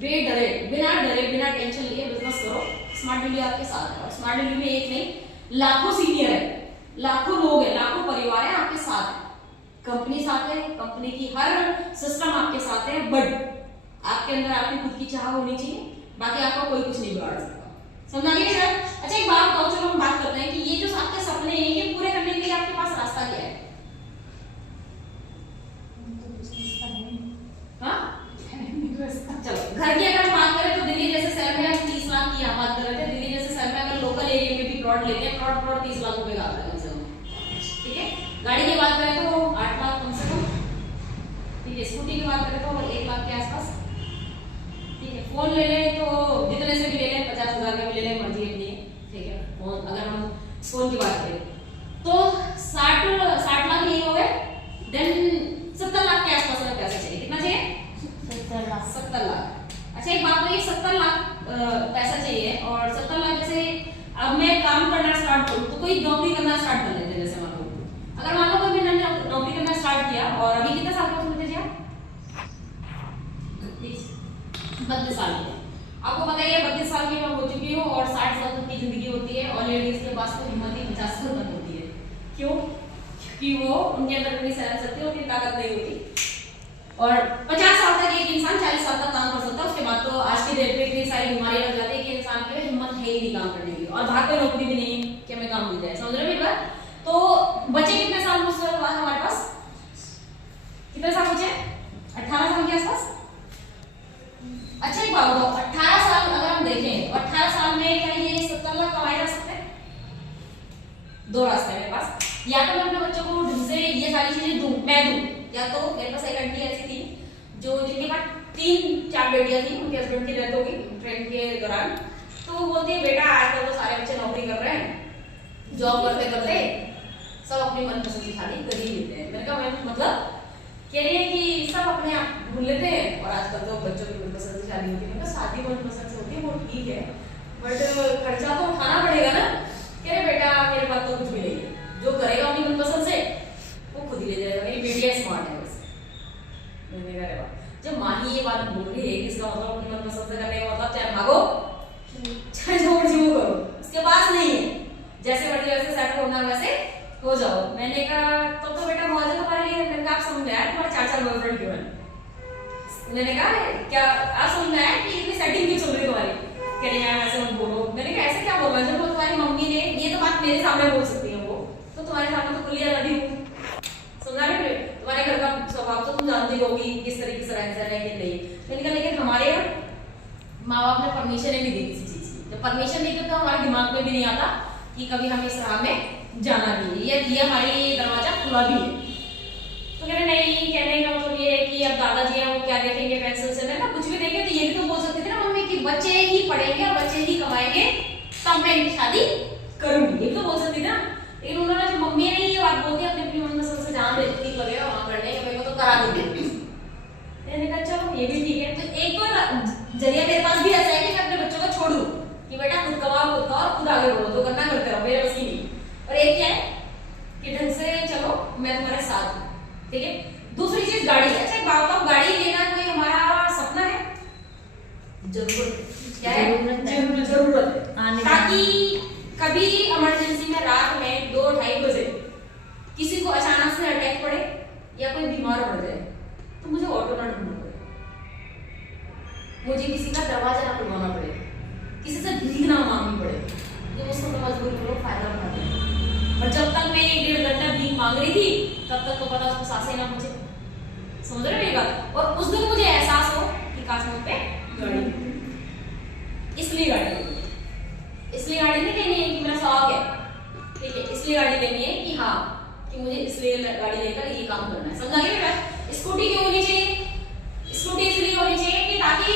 बेडरे बिना टेंशन लिए बिजनेस करो। स्मार्ट ड्यूटी आपके साथ है, और स्मार्ट ड्यूटी में एक नहीं लाखों सीनियर है, लाखों लोग हैं, लाखों परिवार है आपके साथ है, कंपनी साथ है, कंपनी की हर सिस्टम आपके साथ है, बट आपके अंदर आपकी खुद की चाह होनी चाहिए, बाकी आपको कोई कुछ नहीं बिगाड़ सकता। समझा गया सर? अच्छा एक बात बताओ, चलो हम बात करते हैं कि ये जो आपके सपने हैं ये पूरे करने के लिए आपके पास रास्ता क्या है? हाँ? चलो घर की अगर हम बात करें तो दिल्ली जैसे शहर में हम 30 लाख की यहाँ बात कर रहे थे। दिल्ली जैसे शहर में अगर लोकल एरिया में भी प्लॉट लेते हैं, प्लॉट 30 लाख रुपए का आता है कम से कम, ठीक है। गाड़ी की बात करें तो 8 लाख कम से कम, ठीक है। स्कूटी की बात करें तो 1 लाख के आसपास, ठीक है। फोन ले लें तो जितने से भी ले लें, 50,000 का भी ले लें, मर्जी अपनी, ठीक है। फोन अगर हम फोन की बात करें तो 60 लाख यही हो गए। देन 70 लाख के आसपास हमें पैसा चाहिए। कितना चाहिए? 70 लाख। अच्छा एक बात बताइए, 70 लाख पैसा चाहिए और 70 लाख जैसे अब मैं काम करना स्टार्ट करूं तो कोई नौकरी करना स्टार्ट कर लेते हैं। जैसे मान लो अगर मान लो कोई भी नौकरी करना स्टार्ट किया और अभी कितने साल का उसमें जी आप? 32 साल की। आपको पता ही है 32 साल की मैं हो चुकी हूँ और 60 साल तक की जिंदगी होती है और लेडीज के पास तो हिम्मत ही 50 साल तक होती है। क्यों? क्योंकि वो उनके अंदर इतनी सहन शक्ति उतनी ताकत नहीं होती। और 50 साल तक एक इंसान 40 साल तक काम कर सकता है, उसके बाद तो आज की डेट में इतनी सारी बीमारियां लग जाती है कि इंसान के हिम्मत है ही नहीं काम करने की और बाहर कोई नौकरी भी नहीं है कि हमें काम मिल जाए। समझ रहे हो बात? तो बचे कितने साल हमारे पास? कितने साल बचे? 18 साल के आसपास। अच्छा एक बात बताओ, 18 साल अगर हम देखें तो 18 साल में क्या ये 70 लाख कमाए जा सकते हैं? दो रास्ते मेरे पास, या तो मैं अपने बच्चों को ढंग से ये सारी चीजें दूं, मैं दूं, या तो मेरे पास एक आंटी ऐसी थी जो जिनके पास 3-4 बेटियां थी, उनके हस्बैंड की डेथ हो गई ट्रेन के दौरान। तो वो बोलती है बेटा आजकल तो सारे बच्चे नौकरी कर रहे हैं, जॉब करते करते सब अपनी मनपसंद की शादी कर ही लेते हैं। मैंने कहा मतलब कह रही है कि सब अपने आप ढूंढ लेते हैं और आजकल तो बच्चों की मनपसंद की शादी होती है। मैं शादी मनपसंद से होती है वो ठीक है, बट खर्चा तो उठाना पड़ेगा ना। कह रहे बेटा मेरे पास तो कुछ भी नहीं है, जो करेगा अपनी मनपसंद से वो खुद ही ले जाएगा। मेरी बेटियां स्मार्ट है बस। मैंने कहा जब माँ ही ये बात बोल रही है इसका मतलब अपनी मनपसंद से करने का मतलब चाहे भागो चाहे जो मर्जी वो करो, उसके पास नहीं है, जैसे मर्जी वैसे सेट होना वैसे हो जाओ। मैंने कहा तब तो बेटा मौज तो कर लिए। मैंने कहा आप समझ आया तुम्हारे 4 बॉयफ्रेंड क्यों है? मैंने कहा क्या आप समझ आया कि इतनी सेटिंग क्यों चल रही तुम्हारी? कह रही है ऐसे मत बोलो। मैंने कहा ऐसे क्या बोलना, जब वो तुम्हारी मम्मी ने ये तो बात मेरे सामने बोल सकती है वो तो तुम्हारे सामने तो खुली आजादी हूँ। समझा रहे? तुम्हारे घर का स्वभाव तो तुम जानती होगी किस तरीके से रहना है कि नहीं। मैंने कहा लेकिन हमारे माँ बाप ने परमिशन ही नहीं दी किसी चीज की। जब परमिशन नहीं देते तो हमारे दिमाग में भी नहीं आता कि कभी हम इस राह में जाना भी है, ये हमारी दरवाजा खुला भी है। तो कह रहे नहीं, कहने का मतलब ये है कि अब दादाजी हैं वो क्या देखेंगे पेंसिल से। मैं कुछ भी देखे तो ये भी तो बोल सकते थे ना मम्मी कि बच्चे ही पढ़ेंगे और बच्चे ही कमाएंगे तब मैं इनकी शादी करूंगी, ये भी तो बोल सकती थी ना। लेकिन उन्होंने जब मम्मी ने ये बात बोल दी अपनी अपनी मनपसंद से जान देते करा देंगे। मैंने कहा चलो ये भी ठीक है। तो एक तो जरिया मेरे पास भी ऐसा है कि मैं अपने बच्चों को छोड़ूं कि बेटा खुद कमाओ खुद आगे बढ़ो, जो करना करते रहो, मेरे बस की नहीं। और एक क्या है कि ढंग से चलो, मैं तुम्हारे साथ हूँ, ठीक है। दूसरी चीज गाड़ी है। अच्छा बाप बाप गाड़ी लेना कोई हमारा सपना है, जरूरत क्या है, जरूरत है, ताकि कभी इमरजेंसी में रात में 2-2:30 बजे किसी को अचानक से अटैक पड़े या कोई बीमार पड़ जाए तो मुझे ऑटो ना ढूंढना पड़े, मुझे किसी का दरवाजा ना खुलवाना पड़े, किसी से भीख ना मांगनी पड़े, तो उसको तो मजबूर लोग फायदा उठाते हैं। और जब तक मैं 1-1.5 घंटा भीख मांग रही थी तब तक तो पता उसको सांसें ना मुझे, समझ रहे मेरी बात। और उस दिन मुझे एहसास हो कि काश मुझ पे गाड़ी, इसलिए गाड़ी नहीं लेनी है कि मेरा शौक है, ठीक है, इसलिए गाड़ी लेनी है कि हाँ कि मुझे इसलिए गाड़ी लेकर ये काम करना है, समझा गया मेरा। स्कूटी क्यों होनी चाहिए? स्कूटी इसलिए होनी चाहिए कि ताकि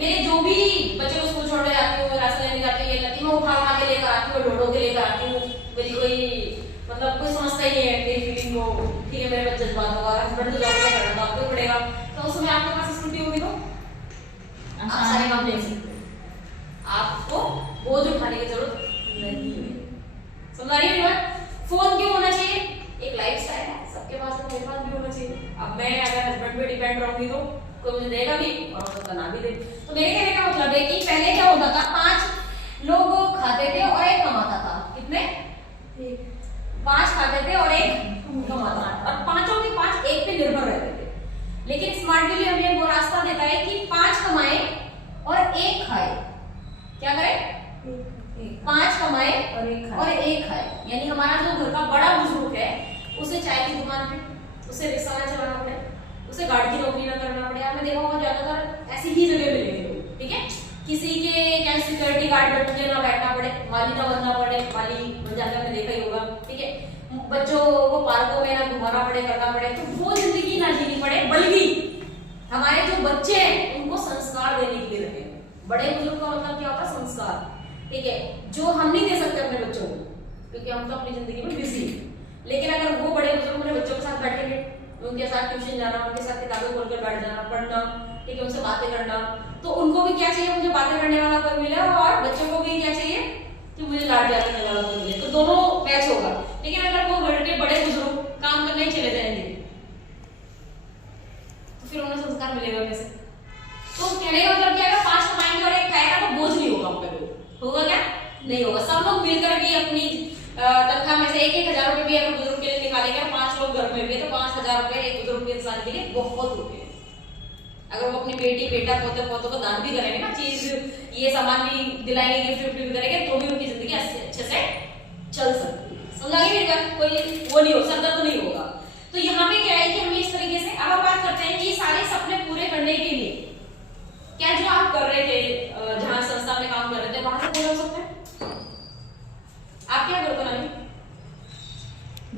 मेरे जो भी बच्चे को स्कूल छोड़ने जाती हूँ, रास्ते लेने जाती हूँ, ये लगती हूँ, उठा के लेकर आती हूँ, ढोढो के लेकर आती हूँ, मेरी कोई मतलब कोई समझता ही नहीं है मेरी फीलिंग को, ठीक है, मेरे बच्चे जज्बात होगा, हस्बैंड तो जॉब करना तो आपको पड़ेगा, तो उस समय आपके पास स्कूटी होगी तो आप सारे काम ले सकते हैं, आपको बोझ उठाने की जरूरत नहीं है, समझ रही है बात। फोन क्यों होना चाहिए? एक लाइफस्टाइल है, सबके पास तो मेरे पास भी होना चाहिए। अब मैं अगर हस्बैंड पे डिपेंड रहूंगी तो कोई मुझे देगा भी और हो सकता ना भी दे। तो मेरे कहने का मतलब है कि पहले क्या होता था, 5 लोग खाते थे और 1 कमाता था। कितने? 5 खाते थे और 1 कमाता था, और पांचों के 5 एक पे निर्भर रहते थे। लेकिन स्मार्ट विलेज हमें वो रास्ता देता है कि 5 कमाए और 1 खाए। क्या करे? 5 कमाए और 1 खाए, यानी हमारा जो घर का बड़ा बुजुर्ग है उसे चाय की दुकान पे, उसे रिक्शा ना चलाना पड़े, उसे गाड़ी की नौकरी ना करना पड़े। आपने देखा होगा ज्यादातर ऐसी ही जगह मिलेंगे लोग, ठीक है, किसी के क्या सिक्योरिटी गार्ड बैठने ना बैठना पड़े, माली ना बनना पड़े, माली बन जाते आपने देखा ही होगा, ठीक है, बच्चों को पार्कों में ना घुमाना पड़े, करना पड़े, तो वो जिंदगी ना जीनी पड़े, बल्कि हमारे जो बच्चे हैं उनको संस्कार देने के लिए रखे। बड़े बुजुर्ग का मतलब क्या होता है? संस्कार, ठीक है, जो हम नहीं दे सकते अपने बच्चों को क्योंकि हम तो अपनी जिंदगी में बिजी हैं। लेकिन अगर वो बड़े बुजुर्ग अपने बच्चों के साथ बैठेंगे, उनके साथ ट्यूशन जाना, उनके साथ किताबें खोलकर बैठ जाना, पढ़ना, ठीक है, उनसे बातें करना, तो उनको भी क्या चाहिए? मुझे बातें करने वाला कोई मिले, और बच्चों को भी क्या चाहिए कि मुझे लाड प्यार करने वाला कोई मिले, तो दोनों मैच होगा। लेकिन अगर वो घर के बड़े बुजुर्ग काम करने ही चले जाएंगे तो फिर उन्हें संस्कार मिलेगा कैसे? तो कहने का मतलब क्या है, 5 कमाएंगे और 1 खाएगा तो बोझ नहीं होगा, होगा क्या? नहीं होगा। सब लोग मिलकर भी अपनी तनख्वाह में से 1-1 हजार रुपए भी अगर बुजुर्ग के लिए निकालेंगे, 5 लोग घर में भी है तो 5,000 रुपए एक बुजुर्ग के इंसान के लिए बहुत होते हैं। अगर वो अपनी बेटी, बेटा, पोते पोतों को दान भी करेंगे ना, चीज ये सामान भी दिलाएंगे, गिफ्ट भी करेंगे, तो भी उनकी जिंदगी अच्छे से चल सकती है। समझाइए मेरी बात, कोई वो नहीं हो, सरदर्द नहीं होगा। तो यहाँ पे क्या है कि हमें इस तरीके से अब बात करते हैं कि सारे सपने पूरे करने के लिए क्या जो आप कर रहे थे, जहां संस्था में काम कर रहे थे, वहां से पूरे हो सकते हैं? आप क्या करते हो?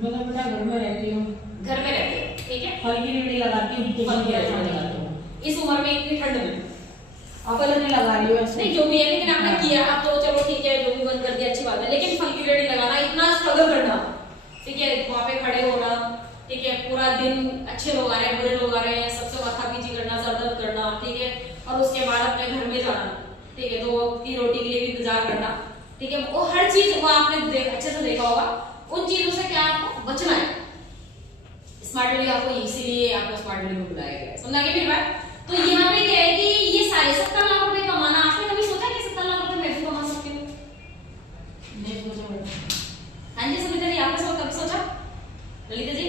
बेटा घर में रहती हूँ, घर में रहते हो, ठीक है, फल की रेडी लगाती हूँ, फल की रेडी लगाती हूँ। इस उम्र में इतनी ठंड में अकल नहीं लगा रही हूँ, नहीं जो भी है, लेकिन आपने किया, अब तो चलो ठीक है, जो भी बंद कर दिया अच्छी बात है, लेकिन फल की रेडी लगाना, इतना स्ट्रगल करना, ठीक है, वहां पे खड़े होना, ठीक है, पूरा दिन अच्छे लोग आ रहे हैं, बुरे लोग आ रहे हैं, सबसे माथा पीछी करना, सर दर्द करना, ठीक है, और उसके बाद अपने घर में जाना, ठीक है, 2 वक्त की रोटी के लिए भी इंतजार करना, ठीक है, वो हर चीज वो आपने अच्छे से देखा होगा। उन चीजों से क्या आपको बचना है। स्मार्ट विलेज आपको इसीलिए आपको स्मार्ट विलेज में बुलाया गया है, समझा गया मेरी बात। तो यहाँ पे क्या है कि ये सारे 70 लाख रुपए कमाना, आपने कभी सोचा कि 70 लाख रुपए मैं भी कमा सकती हूँ? नहीं सोचा। हाँ जी सुनीता जी, आपने कभी सोचा? ललिता जी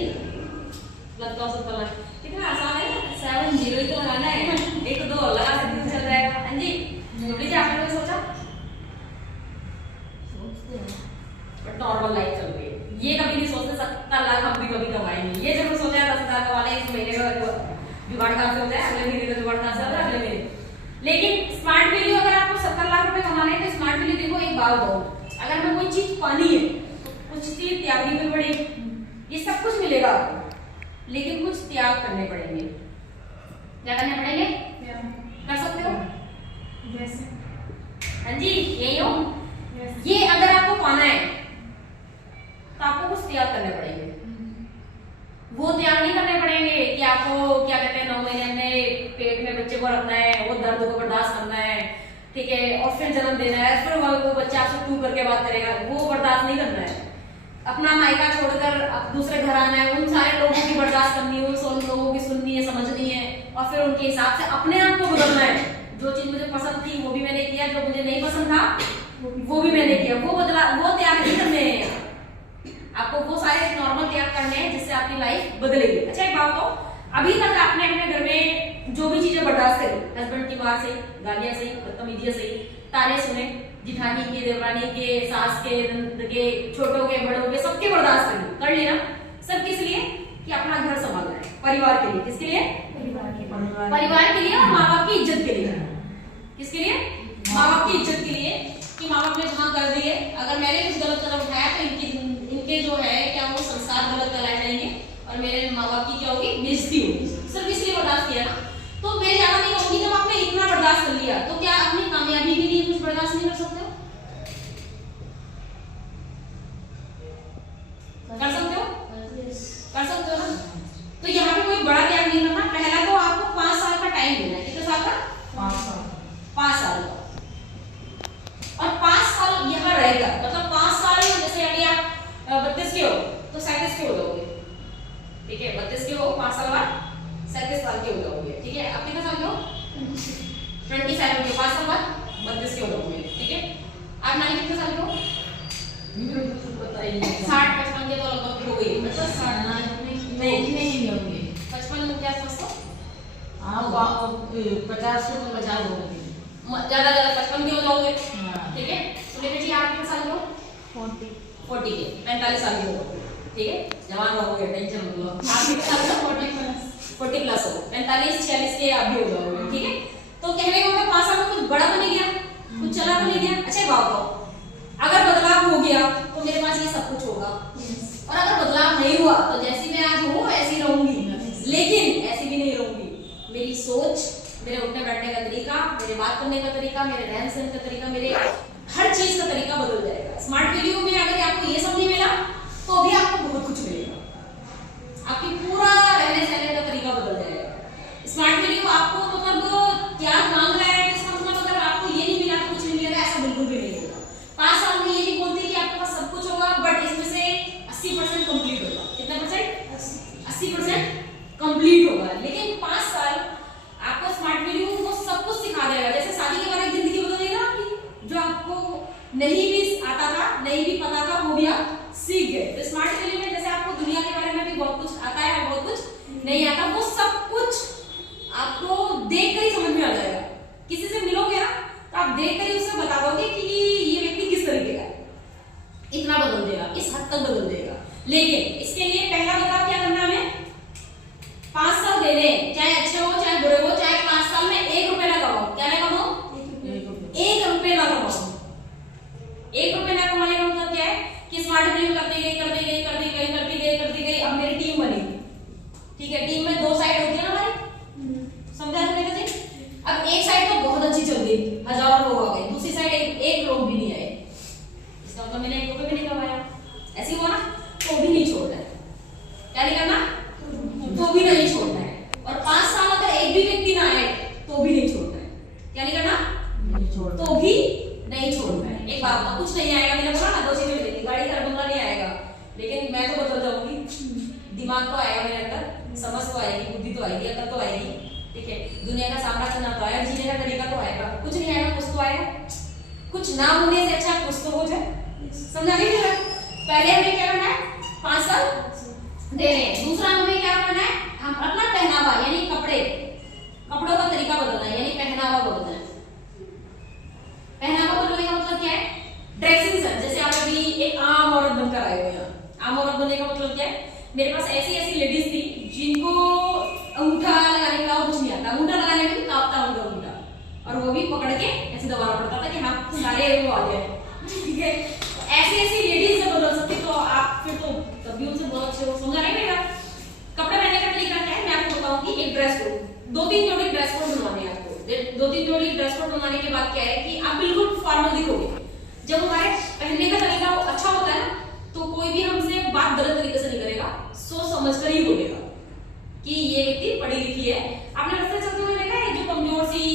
लगता हो 70 लाख कितना आसान है, 7 0 तो लगाना है, 1 2 लगा सकते चल जाएगा। हाँ जी ललिता जी, आपने कभी सोचा? बट नॉर्मल लाइफ चल रही है, ये कभी नहीं सोचते 70 लाख हम भी कभी कमाएंगे। ये जरूर सोचा 10,000 कमा लें, इस महीने का जुगाड़ कहां से होता है, अगले महीने का जुगाड़ कहां से होता है, अगले महीने। लेकिन स्मार्ट वैल्यू अगर आपको 70 लाख रुपए कमाने हैं तो स्मार्ट वैल्यू देखो एक बात हो, अगर हमें कोई चीज पानी है तो कुछ चीज त्यागनी भी पड़ेगी। ये सब कुछ मिलेगा आपको, लेकिन कुछ त्याग करने पड़ेंगे। क्या करने पड़ेंगे? कर सकते हो? हाँ जी यही हो। ये अगर आपको पाना है तो आपको कुछ त्याग करने पड़ेंगे। वो त्याग नहीं करने पड़ेंगे कि आप आपको क्या कहते हैं 9 महीने में पेट में बच्चे को रखना है, वो दर्द को बर्दाश्त करना है, ठीक है, और फिर जन्म देना है, फिर वो बच्चा आपसे तू करके बात करेगा, वो बर्दाश्त नहीं करना है। अपना मायका छोड़कर अब दूसरे घर आना है, उन सारे लोगों की बर्दाश्त करनी है, उन लोगों की सुननी है, समझनी है, और फिर उनके हिसाब से अपने आप को बदलना है। जो चीज मुझे पसंद थी वो भी मैंने किया, जो मुझे नहीं पसंद था वो भी मैंने किया। वो त्याग नहीं करने हैं आपको, वो सारे नॉर्मल त्याग करने हैं जिससे आपकी लाइफ बदलेगी। अच्छा एक बात, तो अभी तक आपने अपने घर में जो भी चीजें बर्दाश्त करी, हस्बैंड की बात से, गालियां सही, बदतमीजियां सही, ताने सुने, जिठानी के, देवरानी के, सास के, नंद के, छोटों के, बड़ों के, सबके बर्दाश्त कर लिया। सब किस लिए? कि अपना घर संभालना है, परिवार के लिए। किसके लिए? परिवार के लिए और माँ बाप की इज्जत के लिए। किसके लिए? माँ बाप की इज्जत के लिए, कि माँ बाप ने जहाँ कर दिए, अगर मैंने कुछ गलत कदम उठाया तो इनके जो है क्या वो संस्कार गलत कराए जाएंगे और मेरे माँ बाप की क्या होगी? बेइज्जती होगी। सिर्फ इसलिए बर्दाश्त किया ना। तो मैं ज्यादा नहीं कहूंगी, जब आपने इतना बर्दाश्त कर लिया तो क्या अपनी कामयाबी के लिए कुछ बर्दाश्त नहीं कर सकते हो? कर सकते हो? कर सकते हो ना? तो यहाँ पे कोई बड़ा त्याग नहीं करना। पहला तो आपको 5 साल का टाइम देना है। कितने साल का? 5 साल का। और 5 साल यहाँ रहेगा, मतलब 5 साल, जैसे अभी आप 32 के हो तो 37 के हो जाओगे, ठीक है? 32 के हो, 5 साल बाद 37 साल के हो जाओगे, ठीक है? आप कितने साल के हो? 27 के। 5 साल बाद 32 के हो जाओगे, ठीक है? आप नानी कितने साल के हो? 60 55 के तो लगभग हो गई। मतलब 60 नहीं होंगे, 55 क्या समझते हो? हाँ 50 से तो 50 हो गए, ज्यादा 55 के हो जाओगे, ठीक है? सुनीता जी आप कितने साल के हो? 40 के। 45 साल के हो, ठीक है? जवान रहोगे, टेंशन मत लो। आप कितने साल के? 40 प्लस हो, 45 46 के आप भी हो जाओगे, ठीक है? तो कहने का मतलब 5 साल में कुछ बड़ा तो नहीं गया, कुछ चला तो नहीं गया। अच्छा बात हो, अगर बदलाव हो गया तो मेरे पास ये सब कुछ होगा, और अगर बदलाव नहीं हुआ तो जैसी मैं आज हूँ ऐसी रहूंगी, लेकिन ऐसी भी नहीं रहूंगी। मेरी सोच, मेरे उठने बैठने का तरीका, मेरे बात करने का तरीका, मेरे रहन सहन का तरीका, मेरे हर चीज का तरीका बदल जाएगा। स्मार्ट वीडियो में अगर आपको ये सब नहीं मिला तो भी आपको बहुत कुछ मिलेगा। आपकी पूरा रहने सहने का तरीका बदल जाएगा। स्मार्ट वीडियो आपको मतलब त्याग मांग रहा है, इसका मतलब अगर आपको ये नहीं मिला तो कुछ नहीं मिलेगा, ऐसा बिल्कुल भी नहीं होगा। 5 साल में ये नहीं बोलती कि आपके पास सब कुछ होगा, बट इसमें से 80% कंप्लीट होगा। कितना परसेंट? 80% कंप्लीट होगा। लेकिन 5 साल आपको स्मार्ट वीडियो वो सब कुछ सिखा देगा। जैसे शादी के बाद एक जिंदगी बदल देगा आपकी, जो आपको नहीं भी आता था, नहीं भी पता था, वो भी आप सीख गए। तो स्मार्ट वीडियो में जैसे आपको दुनिया के बारे में भी बहुत कुछ आता है और बहुत कुछ नहीं आता, वो सब कुछ आपको देखकर ही समझ में आ जाएगा। किसी से मिलोगे ना तो आप देखकर ही उससे बता दोगे कि ये व्यक्ति किस तरीके का है। इतना बदल देगा, इस हद तक बदल देगा। लेकिन इसके लिए पहला बदलाव क्या करना है? 5 साल दे दें, चाहे अच्छे हो चाहे बुरे हो, चाहे 5 साल में 1 रुपए ना कमाओ। क्या ना कमाओ? 1 रुपए ना कमाओ। 1 रुपए ना कमाने का मतलब क्या है? कि स्मार्ट वीडियो करती गई, अब मेरी टीम बनी, ठीक है? टीम में 2 साइड होती है ना हमारी, समझा सुनीता जी? अब एक साइड तो बहुत अच्छी चल गई, हजारों लोग आ गए, दूसरी साइड एक लोग भी नहीं आए, इसका मतलब मैंने 1 रुपए भी नहीं कमाया। ऐसी हुआ ना, तो भी नहीं छोड़ना है। क्या नहीं करना? तो भी नहीं छोड़ना है। और 5 साल अगर एक भी व्यक्ति ना आए तो भी नहीं छोड़ना है। क्या नहीं करना? तो भी नहीं छोड़ना है। एक बात का कुछ नहीं आएगा, मैंने बोला ना 2 चीजें मिलेगी, गाड़ी घर बंगला नहीं आएगा, लेकिन मैं तो बदल जाऊंगी। दिमाग तो आएगा मेरे अंदर, समझ तो आएगी, बुद्धि तो आएगी, अकल तो आएगी, ठीक है? दुनिया का सामना करना तो आएगा, जीने का तरीका तो आएगा। कुछ नहीं आएगा, कुछ तो आएगा। कुछ ना होने से अच्छा कुछ तो हो जाए। समझा नहीं मेरा? पहले हमें क्या करना है? 5 साल दे रहे हैं। दूसरा हमें क्या करना है? हम अपना पहनावा यानी कपड़ों का तरीका बदलना है, यानी पहनावा बदलना है। पहनावा बदलने का मतलब क्या है? Dressing sense. जैसे आप अभी एक आम औरत बनकर आए हो यहाँ। आम औरत बनने का मतलब क्या है? मेरे पास ऐसी लेडीज थी जिनको अंगूठा लगाने का कुछ नहीं आता, अंगूठा लगाने में भी कांपता उनका अंगूठा, और वो भी पकड़ के ऐसे दबाना पड़ता था कि हाँ सारे वो आ जाए, ठीक है? ऐसी लेडीज से बदल सकती, तो आप फिर तो तभी उनसे बहुत अच्छे हो। समझा नहीं मेरा? कपड़े पहनने का तरीका क्या है? मैं आपको बताऊं कि एक ड्रेस कोड, 2-3 जोड़ी ड्रेस कोड बनवाने हैं आपको। 2-3 जोड़ी ड्रेस कोड बनवाने के बाद क्या है कि आप बिल्कुल फॉर्मल दिखोगे। जब हमारे पहनने का तरीका अच्छा होता है ना, तो कोई भी हमसे बात गलत तरीके से नहीं करेगा, सोच समझ कर ही बोलेगा कि ये व्यक्ति की है। आपने रास्ते चलते हुए देखा है जो कमजोर सी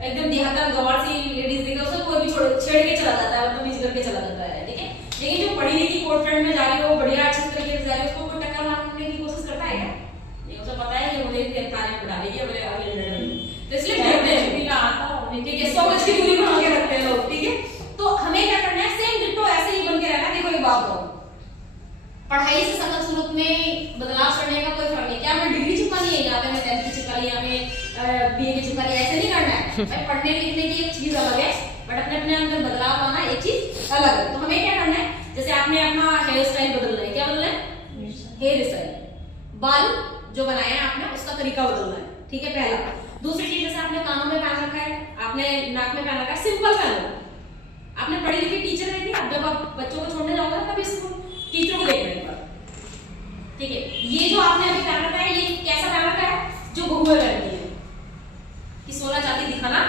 एकदम देहातर गवार सी लेडीज देखा उसको कोई भी छेड़ के चला जाता है, बदतमीज करके चला जाता है, ठीक है। लेकिन जो पढ़ी लिखी कोर्ट फ्रेंड में जा रही हो, बढ़िया अच्छे तरीके से जा रही है, उसको कोई टक्कर मारने की कोशिश करता है क्या? नहीं, उसे पता है ये मुझे तारीफ बढ़ा रही है मेरे अगले मिनट में, तो इसलिए डरते हैं, ठीक है। 100 गज की दूरी बना के रखते हैं लोग, ठीक है। तो हमें क्या करना है, सेम डिट्टो ऐसे ही बन के रहना। देखो एक बात बताओ, पढ़ाई से सकल सूरत में बदलाव करने का कोई फर्क नहीं। क्या हमें डिग्री चिपकानी है, यहाँ पे हमें 10th की चिपका ली, हमें बीए की चिपका ली, ऐसे नहीं करना है। भाई पढ़ने लिखने की एक चीज अलग है, बट अपने अपने अंदर बदलाव लाना एक चीज अलग है। तो हमें क्या करना है, जैसे आपने अपना हेयर स्टाइल बदलना है, क्या बदलना है? हेयर स्टाइल, बाल जो बनाया है आपने उसका तरीका बदलना है, ठीक है, पहला। दूसरी चीज, जैसे आपने कानों में पहन रखा है, आपने नाक में पहन रखा है, सिंपल पहनो। आपने पढ़ी लिखी टीचर रहती है, अब जब आप बच्चों को छोड़ने जाओगे तब इसको टीचर को देख रहे हैं, ठीक है। ये जो आपने अभी पहन रखा है, ये कैसा पहन रखा है? जो बहुएं पहनती है, कि सोना चांदी दिखाना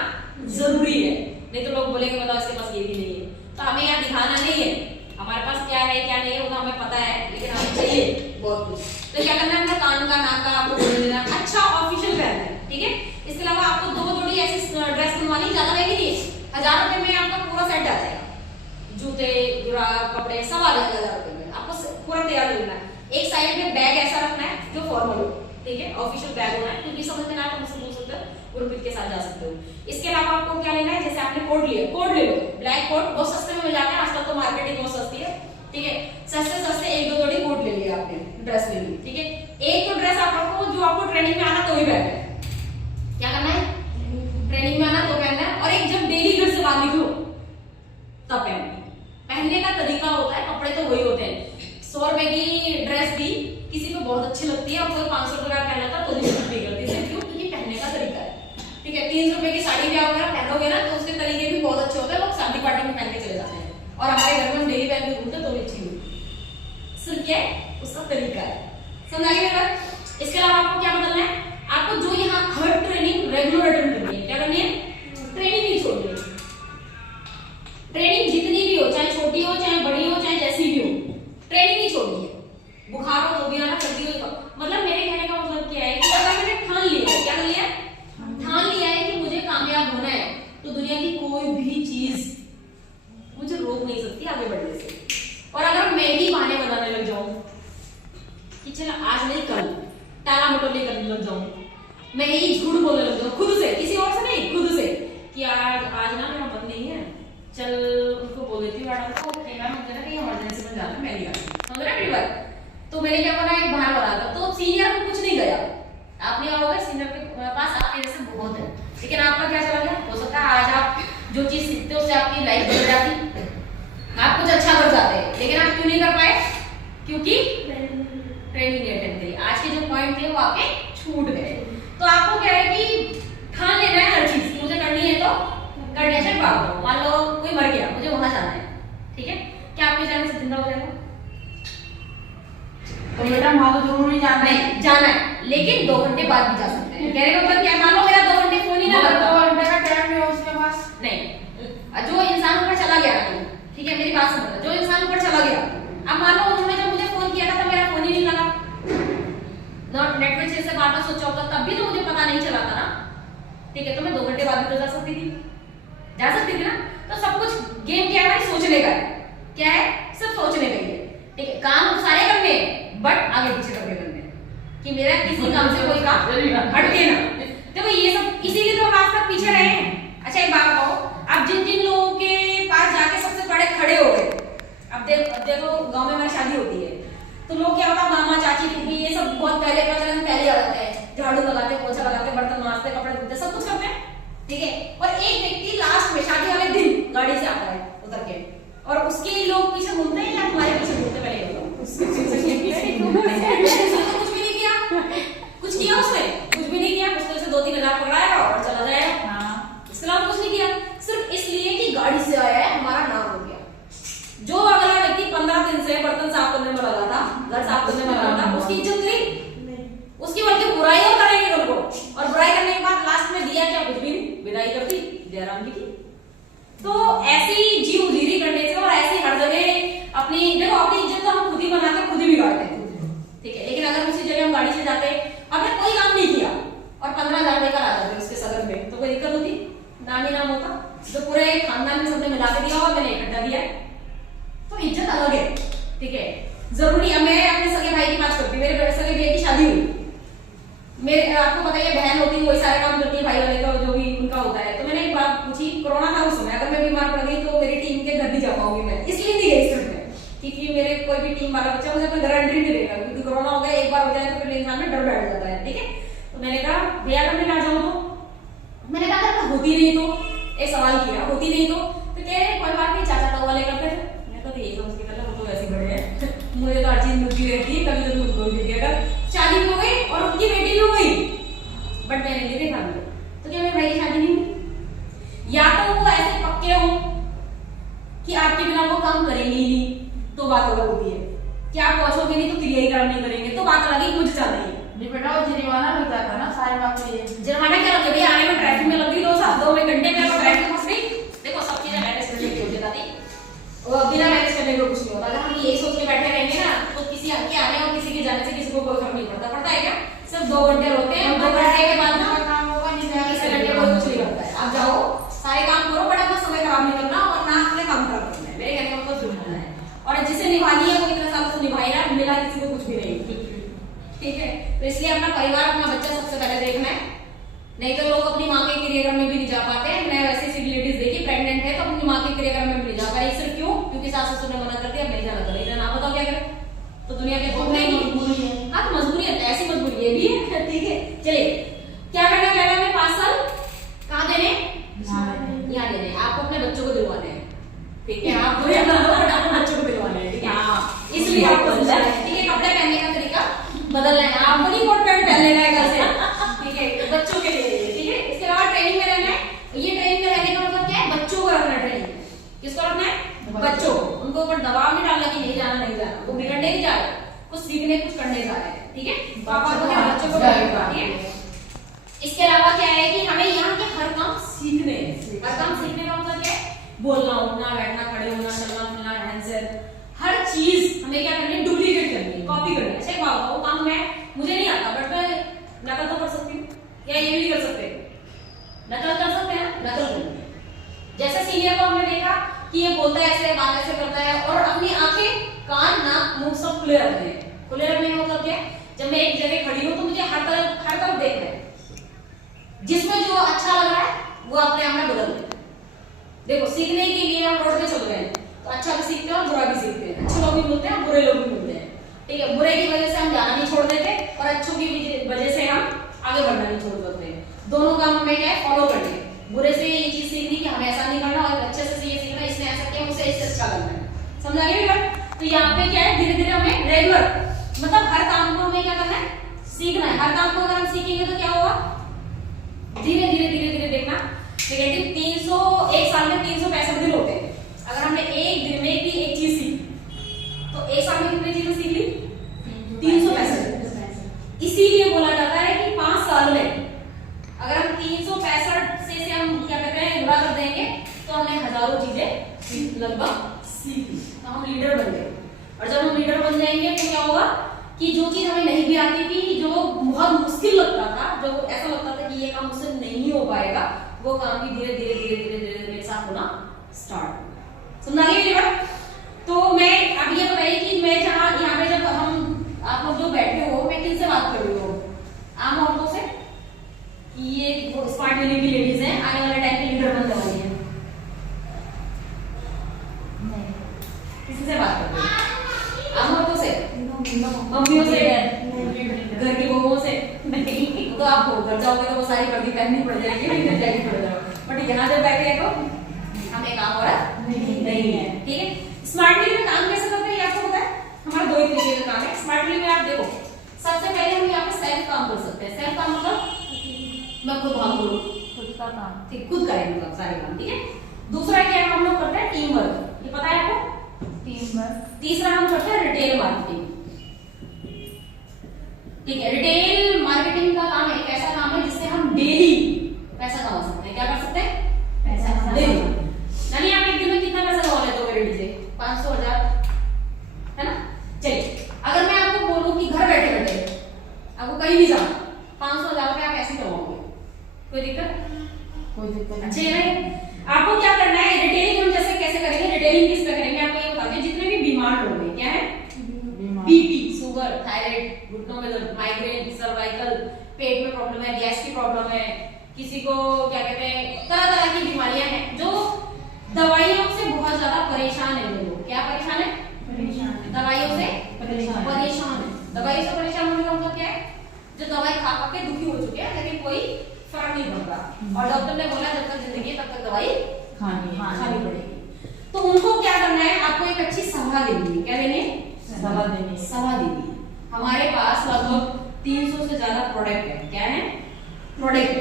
जरूरी है, नहीं तो लोग बोलेंगे बताओ इसके पास ये भी नहीं है। तो हमें यहाँ दिखाना नहीं है, हमारे पास क्या है क्या नहीं है वो तो हमें पता है, लेकिन हमें चाहिए बहुत कुछ। तो क्या करना है, अपना कान का नाक का आपको बोल देना, अच्छा ऑफिशियल पहनना है, ठीक है। इसके अलावा आपको 2 जोड़ी ऐसी ड्रेस बनवानी, ज्यादा महंगी नहीं है, 1000 रुपए में आपका पूरा सेट आ जाएगा, जूते जुराब कपड़े सब आ जाएगा 1000 रुपए में, आपको पूरा तैयार मिलना है। एक साइड में बैग ऐसा रखना है जो फॉर्मल हो, ठीक है, ऑफिशियल बैग होना है, क्योंकि समझ में ना तो मुझसे पूछ सकते हो, ग्रुप के साथ जा सकते हो। इसके अलावा आपको क्या लेना है, जैसे आपने कोट लिया, कोट ले लो, ब्लैक कोट बहुत सस्ते में मिल जाता है आजकल, तो मार्केटिंग बहुत सस्ती है, ठीक है। सस्ते सस्ते 1-2 जोड़ी कोट ले लिया आपने, ड्रेस ले ली, ठीक है। एक तो ड्रेस आप रखो जो आपको ट्रेनिंग में आना तो ही पहनना है, क्या करना है, ट्रेनिंग में आना तो पहनना है, और एक जब डेली घर से बाहर निकलो तब पहनना है। पहनने का तरीका होता है, कपड़े तो वही होते हैं। 100 रुपए की ड्रेस भी किसी को बहुत अच्छी लगती है, और कोई 500 रुपए का पहना था तो भी नहीं करती, सिर्फ क्यों, क्योंकि पहनने का तरीका है, ठीक है। 300 रुपए की साड़ी भी आप अगर पहनोगे ना तो उसके तरीके भी बहुत अच्छे होते हैं, लोग शादी पार्टी में पहन के चले जाते हैं, और हमारे घर में हम डेली पहन के घूमते तो भी अच्छी हुई, सिर्फ क्या है उसका तरीका है, समझ आई मेरा। इसके अलावा आपको क्या बदलना है, आपको जो यहाँ हर ट्रेनिंग रेगुलर अटेंड करनी है, क्या करनी है, ट्रेनिंग नहीं छोड़नी है। ट्रेनिंग जितनी भी हो, चाहे छोटी हो चाहे बड़ी हो चाहे जैसी भी हो, ट्रेनिंग नहीं छोड़नी है। बुखार हो तो भी आना, सर्दी हो तो, मतलब मेरे कहने का मतलब क्या है कि अगर मैंने ठान लिया है, क्या कर लिया, ठान लिया है कि मुझे कामयाब होना है, तो दुनिया की कोई भी चीज मुझे रोक नहीं सकती आगे बढ़ने से। और अगर मैं ही बहाने बनाने लग जाऊं कि चलो आज नहीं कल, टाला मटोली करने लग जाऊं, मैं ही झूठ बोलने लग जाऊं खुद से, किसी और से नहीं, खुद से, कि आज ना मेरा मन नहीं है, चल उनको बोल देती हूँ मैडम को कि मैम मुझे ना कहीं इमरजेंसी में जाना है, मैं नहीं आ रही, समझ रहे मेरी बात। तो मैंने क्या बना, एक बहाना बना था, तो सीनियर को कुछ नहीं गया, आपने क्या होगा, सीनियर के पास आपके जैसे बहुत है, लेकिन आपका क्या चला गया, हो सकता है आज आप जो चीज सीखते हो उससे आपकी लाइफ बदल जाती, आप कुछ अच्छा कर जाते हैं, लेकिन आप क्यों नहीं कर पाए, क्योंकि ट्रेनिंग नहीं अटेंड करी। आज के जो पॉइंट थे वो आपके छूट गए। तो आपको क्या है कि ठान लेना है हर चीज, मुझे करनी है तो कंडीशन बात दो, मान लो कोई मर गया, मुझे वहां जाना है, ठीक है, क्या आपके जाने से जिंदा हो जाएगा, तो बेटा मान लो जरूर नहीं जाना है, नहीं जाना है, लेकिन 2 घंटे बाद भी जा सकते हैं। कहने का मतलब क्या, मान लो मेरा 2 घंटे फोन ही ना लगता, 2 घंटे का टाइम है उसके पास, नहीं, जो इंसान ऊपर चला गया, ठीक है, मेरी बात समझना, जो इंसान ऊपर चला गया, अब मान लो उन्होंने जब मुझे फोन किया था तब मेरा फोन ही नहीं लगा, नेटवर्क से बात सोचा होता तब भी तो मुझे पता नहीं चला था ना, ठीक है, तो मैं 2 घंटे बाद भी तो जा सकती थी ना। तो सब कुछ गेम क्या है, सोचने का है, क्या है, सब सोचने का ही है, ठीक है। काम सारे करने हैं, बट आगे पीछे करके करने हैं, कि मेरा किसी काम से कोई काम हटके ना। देखो ये सब इसीलिए तो हम आज तक पीछे रहे हैं। अच्छा एक बात बताओ, आप जिन जिन लोगों के पास जाके सबसे बड़े खड़े हो गए, अब देखो गांव में हमारी शादी होती है तो लोग क्या होता है, मामा चाची फूफी ये सब बहुत पहले आ जाते हैं, झाड़ू लगाते, पोछा लगाते, बर्तन मांजते, कपड़े धोते, सब कुछ करते हैं, ठीक है। और एक व्यक्ति लास्ट में शादी वाले दिन गाड़ी से आता है उतर के, और उसके लोग पीछे घूमते हैं या तुम्हारे पीछे घूमते, पहले कुछ भी नहीं किया, कुछ किया उसने, कुछ भी नहीं किया, उसने उसे 2-3 हज़ार पकड़ाया और चला जाएगा, इसके अलावा कुछ नहीं किया, सिर्फ इसलिए कि गाड़ी से आया है, हमारा नाम हो गया। जो अगला व्यक्ति 15 दिन से बर्तन साफ करने में लगा था, घर साफ करने में लगा था, उसकी इज्जत गई, उसकी बल्कि बुराई और करेंगे उनको, और बुराई करने के बाद लास्ट में दिया क्या, कुछ भी नहीं, विदाई कर दी, जयराम की। तो ऐसी जीव धीरी करने से और ऐसी हर जगह अपनी, देखो अपनी इज्जत तो हम खुद ही बनाते खुद ही बिगाड़ते हैं, ठीक है। लेकिन अगर उसी जगह हम गाड़ी से जाते, हमने कोई काम नहीं किया और 15,000 लेकर आ जाते उसके सगन में, तो कोई दिक्कत होती? नानी नाम होता, जो पूरे खानदान में सबने मिला के दिया हुआ, मैंने इकट्ठा दिया है, तो इज्जत अलग है, ठीक है। जरूरी है, मैं अपने सगे भाई की बात करती हूँ, मेरे सगे भाई की शादी हुई, मेरे आपको पता ही है बहन होती है वही सारे काम करती है, भाई वाले का जो भी उनका होता है। तो मैंने एक बात पूछी, कोरोना था उस समय, अगर मैं बीमार पड़ गई तो मेरी टीम के घर नहीं जा पाऊंगी मैं, इसलिए नहीं गई सिर्फ मैं, क्योंकि मेरे कोई भी टीम वाला बच्चा मुझे अपना घर एंट्री नहीं देगा, क्योंकि कोरोना हो गया, एक बार हो जाए तो फिर इंसान में डर बैठ जाता है, ठीक है। तो मैंने कहा भैया अगर मैं ना जाऊँ तो, मैंने कहा अगर होती नहीं तो, एक सवाल किया, होती नहीं तो कह रहे कोई बात नहीं, चाचा ताऊ वाले करते थे। मैं तो यही समझ के कर, वो तो वैसे बड़े हैं मुझे तो हर चीज मिलती रहती है, कभी तो उनको भी दिया, शादी हो गई और उनकी बेटी भी हो गई, बट मैंने नहीं देखा मुझे, तो क्या मेरे भाई की शादी नहीं हुई? या तो वो ऐसे पक्के हो कि आपके बिना वो काम करेंगे ही नहीं, तो बात अलग होती है कि आप पहुंचोगे नहीं तो क्रिया ही काम नहीं करेंगे, तो बात अलग ही, मुझे चाह रही है। बेटा वो जुर्माना मिलता था ना सारे बात के लिए, जुर्माना क्या रखे भैया, आने में ट्रैफिक में लग गई 2 घंटे में, ट्रैफिक फंस गई। देखो सब चीजें मैनेज करने की होती है दादी, और बिना मैनेज करने को कुछ नहीं होता। अगर हम यही सोच के बैठे रहेंगे ना, तो किसी के आने और किसी के जाने से किसी को कोई फर्क नहीं पड़ता। पड़ता है क्या? सिर्फ 2 घंटे होते हैं, 2 घंटे के बाद ना काम होगा नहीं, तीसरे घंटे कोई कुछ नहीं करता है। आप जाओ सारे काम करो, बट अपना समय खराब नहीं करना और ना अपने काम खराब करना है, मेरे कहने का मतलब सुनना है। और जिसे निभानी है वो इतने सालों से निभाई ना, मिला किसी को कुछ भी नहीं, ठीक है। तो इसलिए अपना परिवार, अपना बच्चा सबसे पहले देखना है, नहीं तो लोग अपनी माँ के क्रियाक्रम में भी नहीं जा पाते। मैं वैसे सी रिलेटिव देखी, प्रेग्नेंट है तो अपनी माँ के क्रियाक्रम में भी नहीं जा पाई, सिर्फ क्यों? क्योंकि सास ससुर ने मना कर दिया, अब नहीं जाना, तो नहीं जाना। आप बताओ क्या करें? तो दुनिया के तो नहीं, मजबूरी है। हाँ तो मजबूरी है, ऐसी मजबूरी ये भी है, ठीक है। चलिए क्या करना कह रहे हैं, 5 साल कहाँ देने? यहाँ देने। आपको अपने बच्चों को दिलवाने हैं, ठीक है। आप अपने बच्चों को दिलवाने हैं, ठीक है, इसलिए आपको समझा है, ठीक है। कपड़े पहनने का तरीका बदलना है, आपको नहीं कोट पैंट पहन लेना है घर से, ठीक है, बच्चों के लिए, ठीक है। इसके अलावा ट्रेनिंग में रहना है। ये ट्रेनिंग में रहने का मतलब क्या है? बच्चों को रखना है ट्रेनिंग में। किसको रखना है? बच्चों को। उनको ऊपर दबाव नहीं डालना कि नहीं जाना, नहीं जाना, वो बिगड़ने नहीं जा रहे, कुछ सीखने कुछ करने जा रहे हैं, ठीक है। पापा को बच्चों को रखना, ठीक है। इसके अलावा क्या है कि हमें यहाँ के हर काम सीखने हैं। हर काम सीखने का मतलब क्या है? बोलना, उठना, बैठना, खड़े होना, चलना फिरना, रहन सहन, हर चीज हमें क्या करनी है? डुप्लीकेट करनी है, कॉपी करनी है। अच्छा एक बात बताओ, वो काम मैं मुझे नहीं आता, बट मैं नकल तो कर सकती हूँ, या ये भी कर सकते हैं? नकल कर सकते हैं, नकल करनी है। जैसे सीनियर को हमने देखा कि ये बोलता है ऐसे, बात ऐसे करता है, और अपनी आंखें, कान, नाक, मुंह सब खुले रखते हैं। खुले रखने का मतलब क्या है? जब मैं एक जगह खड़ी हूँ तो मुझे हर तरफ देखना है, जिसमें जो अच्छा लग रहा है वो अपने आप में बदल दें। देखो सीखने के लिए हम रोड पे चल रहे हैं तो अच्छा भी सीखते हैं और बुरा भी सीखते हैं। अच्छे लोग भी मिलते हैं और बुरे लोग भी मिलते हैं, ठीक है। बुरे की वजह से हम जाना नहीं छोड़ देते और अच्छों की वजह से हम आगे बढ़ना नहीं छोड़ देते हैं। दोनों काम हमें क्या है? फॉलो करने हैं। बुरे से ये चीज सीखनी कि हमें ऐसा नहीं करना, और अच्छे से ये सीखना इसने ऐसा किया मुझे इससे अच्छा करना है। समझा गया बेटा? तो यहाँ पे क्या है, धीरे धीरे हमें रेगुलर, मतलब हर काम को हमें क्या करना है? सीखना है। हर काम को अगर हम सीखेंगे तो क्या होगा? धीरे धीरे धीरे धीरे देखना, नेगेटिव 300 एक साल में 365 दिन होते हैं। अगर हमने एक दिन में भी एक चीज सीखी तो एक साल में कितनी चीजें सीख ली? 365। इसीलिए बोला जाता है कि 5 साल में अगर हम 365 से हम क्या कहते हैं गुणा कर देंगे तो हमने हजारों चीजें लगभग सीख ली, तो हम लीडर बन गए। और जब हम लीडर बन जाएंगे तो क्या होगा कि जो चीज हमें नहीं भी आती थी, जो बहुत मुश्किल लगता था, जो ऐसा लगता था कि ये काम मुझसे नहीं हो पाएगा, वो काम भी धीरे धीरे धीरे धीरे धीरे मेरे साथ होना स्टार्ट हो। समझा गया मेरी बात? तो मैं अब ये बताइए कि मैं जहाँ यहाँ पे जब हम आप लोग जो बैठे हो, मैं किनसे बात कर रही हूँ? आम औरतों से? ये स्मार्ट वैली की लेडीज हैं, आने वाले टाइम पे लीडर बनने वाली हैं। किसी से बात कर रही हूँ? आम औरतों से, मम्मियों से, घर की बहुओं से? नहीं, तो आप हो घर जाओगे तो वो सारी वर्दी पहननी पड़ जाएगी, नहीं जाएगी पड़ जाएगा। बट यहाँ जब बैठे तो हम एक आम औरत नहीं है, ठीक है। स्मार्ट वैली में काम कैसे करते हैं ये आपको पता है? हमारा 2 ही तरीके का काम है स्मार्ट वैली में। आप देखो सबसे पहले हम यहाँ पे सेल्फ काम कर सकते हैं। सेल्फ काम मतलब मैं खुद काम करूँ, खुद का काम, ठीक, खुद करेंगे मतलब सारे काम, ठीक है। दूसरा क्या है, हम लोग करते हैं टीम वर्क, ये पता है आपको? Team work. तीसरा हम करते हैं रिटेल मार्केटिंग, ठीक है। रिटेल मार्केटिंग का काम एक ऐसा काम है जिससे हम डेली पैसा कमा सकते हैं। क्या कर सकते हैं? पैसा डेली। यानी आप एक दिन में कितना पैसा कमा लेते हो रेडी से? 500 1000, है ना? चलिए अगर मैं आपको बोलूं कि घर बैठे बैठे आपको कहीं नहीं जाना, 500 1000 रुपए आप ऐसे कमाओगे, प्रॉब्लम है। क्या है? बीपी, शुगर, थायराइड, घुटनों में दर्द, माइग्रेन, सर्वाइकल, पेट में प्रॉब्लम है, गैस की प्रॉब्लम है, किसी को क्या कहते हैं, तरह तरह की बीमारियां हैं जो दवाइयों से बहुत ज्यादा परेशान है लोग। क्या परेशान है? दवाइयों से परेशान है। दवाइयों से परेशान होने का मतलब क्या है? जो दवाई खा खा के दुखी हो चुके हैं लेकिन कोई फर्क नहीं पड़ता, और डॉक्टर ने बोला जब तक जिंदगी है तब तक दवाई खानी पड़ेगी। तो उनको क्या करना है? आपको एक अच्छी सलाह देनी है। क्या देनी है? सलाह देनी है। हमारे पास लगभग 300 से ज्यादा प्रोडक्ट है। क्या है? प्रोडक्ट।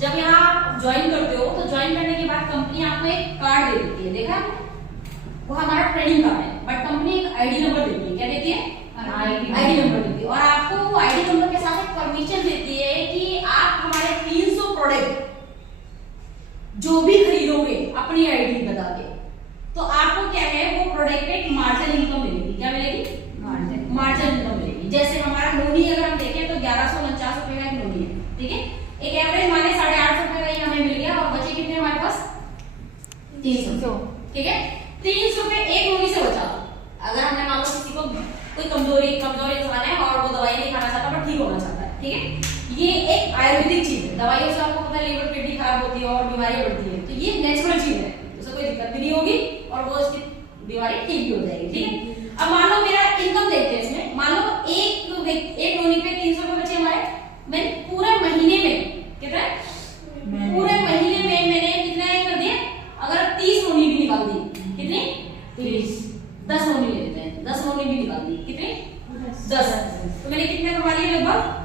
जब यहाँ ज्वाइन करते हो तो ज्वाइन करने के बाद कंपनी आपको एक कार्ड दे देती है, देखा? वो हमारा ट्रेनिंग कार्ड है, बट कंपनी एक आईडी नंबर देती है। क्या देती है? आईडी नंबर देती है, और आपको वो आईडी नंबर के साथ एक परमिशन देती है कि आप हमारे 300 प्रोडक्ट जो भी खरीदोगे अपनी आईडी बता के, तो आपको क्या है, वो प्रोडक्ट पे एक मार्जिन इनकम मिलेगी। क्या मिलेगी? मार्जिन इनकम मिलेगी। जैसे हमारा नोनी अगर हम देखें तो 1149 रुपए का एक नोनी है, ठीक है? एक एवरेज माने 850 रुपए का ये हमें मिल गया, और बचे कितने हमारे पास? 300, ठीक है? 300 रुपए एक नोनी से बचा। अगर हमने मान लो किसी को कोई कमजोरी इंसान है और वो दवाई नहीं खाना चाहता पर ठीक होना चाहता है, ठीक है? ये एक आयुर्वेदिक चीज है। दवाइयों से आपको पता है लीवर किडनी खराब होती है और बीमारी बढ़ती है, तो ये नेचुरल चीज है, उससे कोई दिक्कत भी नहीं होगी और वो उसकी बीमारी ठीक भी हो जाएगी, ठीक है? अब मान लो मेरा इनकम देखते हैं इसमें, मान लो एक नोनी पे 300 रुपए बचे हमारे, मैंने पूरे महीने में कितना, पूरे महीने में मैंने कितना कर दिया? अगर 30 नोनी भी निकाल दी, कितनी? 30, 10 नोनी ले लेते हैं, 10 नोनी भी निकाल दी, कितनी? 10, तो मैंने कितने कमा लिए? लगभग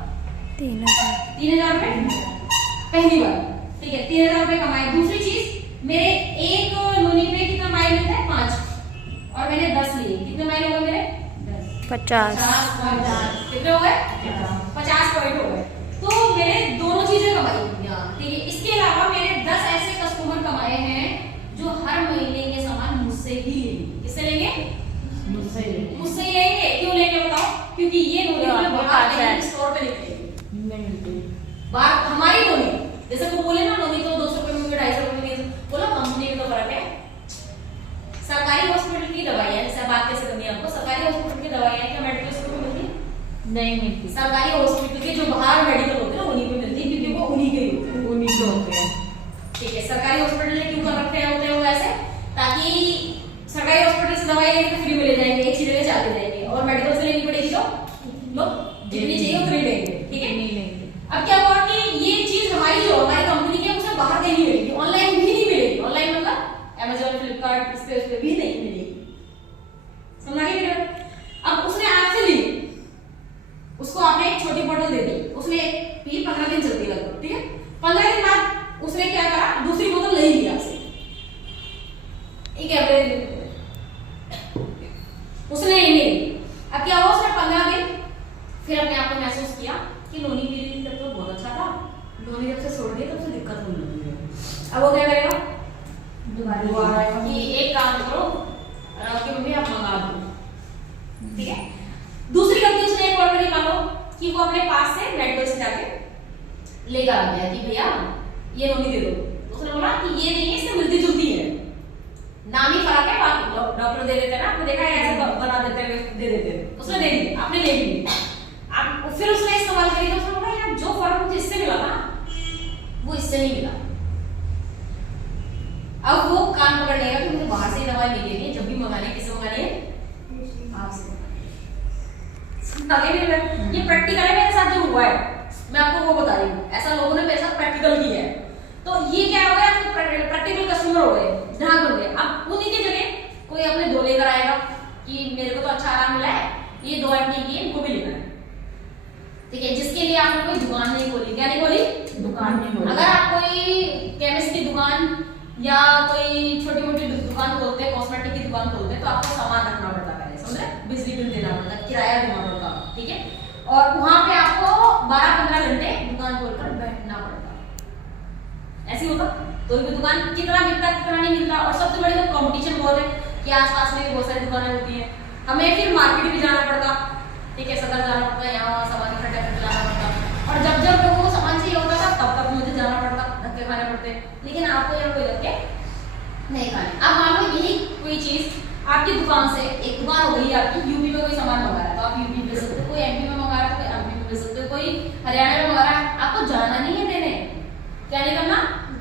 3000 रुपए पहली बार, ठीक है? 3000 रुपए कमाए। दूसरी चीज, मेरे एक नोनी पे कितना माइल मिलता है? 5, और मैंने 10 लिए, कितने माइल हो गए मेरे? 50। कितने हो गए? 50 पॉइंट हो गए। तो मैंने दोनों चीजें कमाई, ठीक है? इसके अलावा मैंने 10 ऐसे कस्टमर कमाए हैं जो हर महीने ये सामान मुझसे ही लेंगे। किससे लेंगे? मुझसे ही लेंगे। क्यों लेंगे बताओ? क्योंकि ये नोनी बाहर स्टोर पे नहीं मिलती, बाहर हमारी नोनी, जैसे वो बोले ना नोनी तो 200 रुपए में 250 रुपए में, बोला कंपनी में तो फर्क है। सरकारी हॉस्पिटल की दवाइयां, जैसे बात कैसे करनी है आपको, सरकारी हॉस्पिटल की दवाइयां क्या मेडिकल स्टोर में मिलती? नहीं मिलती। सरकारी हॉस्पिटल के जो बाहर मेडिकल होते हैं उन्हीं पे मिलती है, क्योंकि वो उन्हीं के होते हैं, ठीक है? सरकारी हॉस्पिटल ने क्यों कर रखे होते हैं वो ऐसे, ताकि सरकारी हॉस्पिटल से दवाई लेंगे तो फ्री में ले जाएंगे, एक चीज लेके चलते जाएंगे, और मेडिकल से लेनी पड़ेगी तो लोग जितनी चाहिए उतनी लेंगे, ठीक है? अब क्या हुआ कि ये चीज हमारी जो हमारी कंपनी की उसे बाहर कहीं नहीं मिलेगी, ऑनलाइन भी नहीं मिलेगी। ऑनलाइन मतलब Amazon, फ्लिपकार्ट, इस पे भी नहीं मिलेगी। समझ आ गया? अब उसने आपसे ली, उसको आपने एक छोटी बोतल दे दी, उसने पी, 15 दिन चलती है लगभग, ठीक है? 15 दिन बाद उसने क्या करा? दूसरी बोतल ले ली आपसे, एक एवरेज उसने नहीं ली। अब क्या हुआ? उसने 15 दिन फिर अपने आप को महसूस किया कि नोनी पी रही थी तब तो बहुत अच्छा था, नोनी जब से छोड़ दी तब से दिक्कत होने लगी है। अब वो क्या करेगा? दोबारा कि एक काम करो कि मम्मी आप मंगा दो, ठीक है? दूसरी कंपनी उसने एक ऑर्डर निकालो कि वो अपने पास से मेडिकल से जाके लेकर आ गया कि भैया ये नोनी दे दो। उसने बोला कि ये नहीं है, इससे मिलती जुलती है, नाम ही फर्क है, बाकी डॉक्टर दे देते हैं ना, आपने देखा है ऐसे बना देते हैं, दे देते हैं। उसने दे दी, आपने ले ली, आप फिर उसने इस्तेमाल करी तो उसने बोला यार जो फर्क मुझे इससे मिला ना वो इससे नहीं मिला। अब वो कान पकड़ लेगा कि मुझे बाहर से दवाई नहीं लेनी है, जब भी मंगानी है किससे मंगानी है? आपसे। ये प्रैक्टिकल है, मेरे साथ जो हुआ है मैं आपको वो बता रही हूँ, ऐसा लोगों ने मेरे साथ प्रैक्टिकल किया है। तो ये क्या हो गया? प्रैक्टिकल कस्टमर हो गए, ग्राहक बन गए। अब उन्हीं की जगह कोई अपने दो लेकर आएगा कि मेरे को तो अच्छा आराम मिला है, ये दो आइटम की इनको भी लेना है, ठीक है? जिसके लिए आपने कोई दुकान नहीं खोली। क्या नहीं खोली? दुकान नहीं खोली। अगर आप कोई केमिस्ट की दुकान या कोई छोटी मोटी दुकान खोलते हैं, कॉस्मेटिक की दुकान खोलते हैं, तो आपको सामान रखना पड़ता है, समझ रहे? बिजली बिल देना पड़ता है, किराया देना पड़ता है, ठीक है? और वहां पे आपको 12-15 घंटे दुकान खोलकर बैठना पड़ता। ऐसी होता तो भी दुकान कितना मिलता कितना नहीं मिलता। और सबसे बड़ी बात कंपटीशन बहुत है कि आसपास में बहुत सारी दुकानें होती हैं, हमें फिर मार्केट भी जाना पड़ता, ठीक है? सदर जाना पड़ता है, यहाँ सामान इकट्ठा करके लाना पड़ता, और जब जब लोगों को सामान चाहिए होता था तब तक मुझे जाना पड़ता, धक्के खाने पड़ते। लेकिन आपको यहाँ कोई धक्के नहीं खाने। अब मान लो यही कोई चीज आपकी दुकान से, एक दुकान दुकान हो गई आपकी, यूपी में कोई सामान मंगा रहा है तो आप यूपी में भेज सकते हो, कोई एमपी में मंगा रहा है तो एमपी में भेज सकते हो, कोई हरियाणा में मंगा रहा है, आपको जाना नहीं है देने, क्या नहीं करना,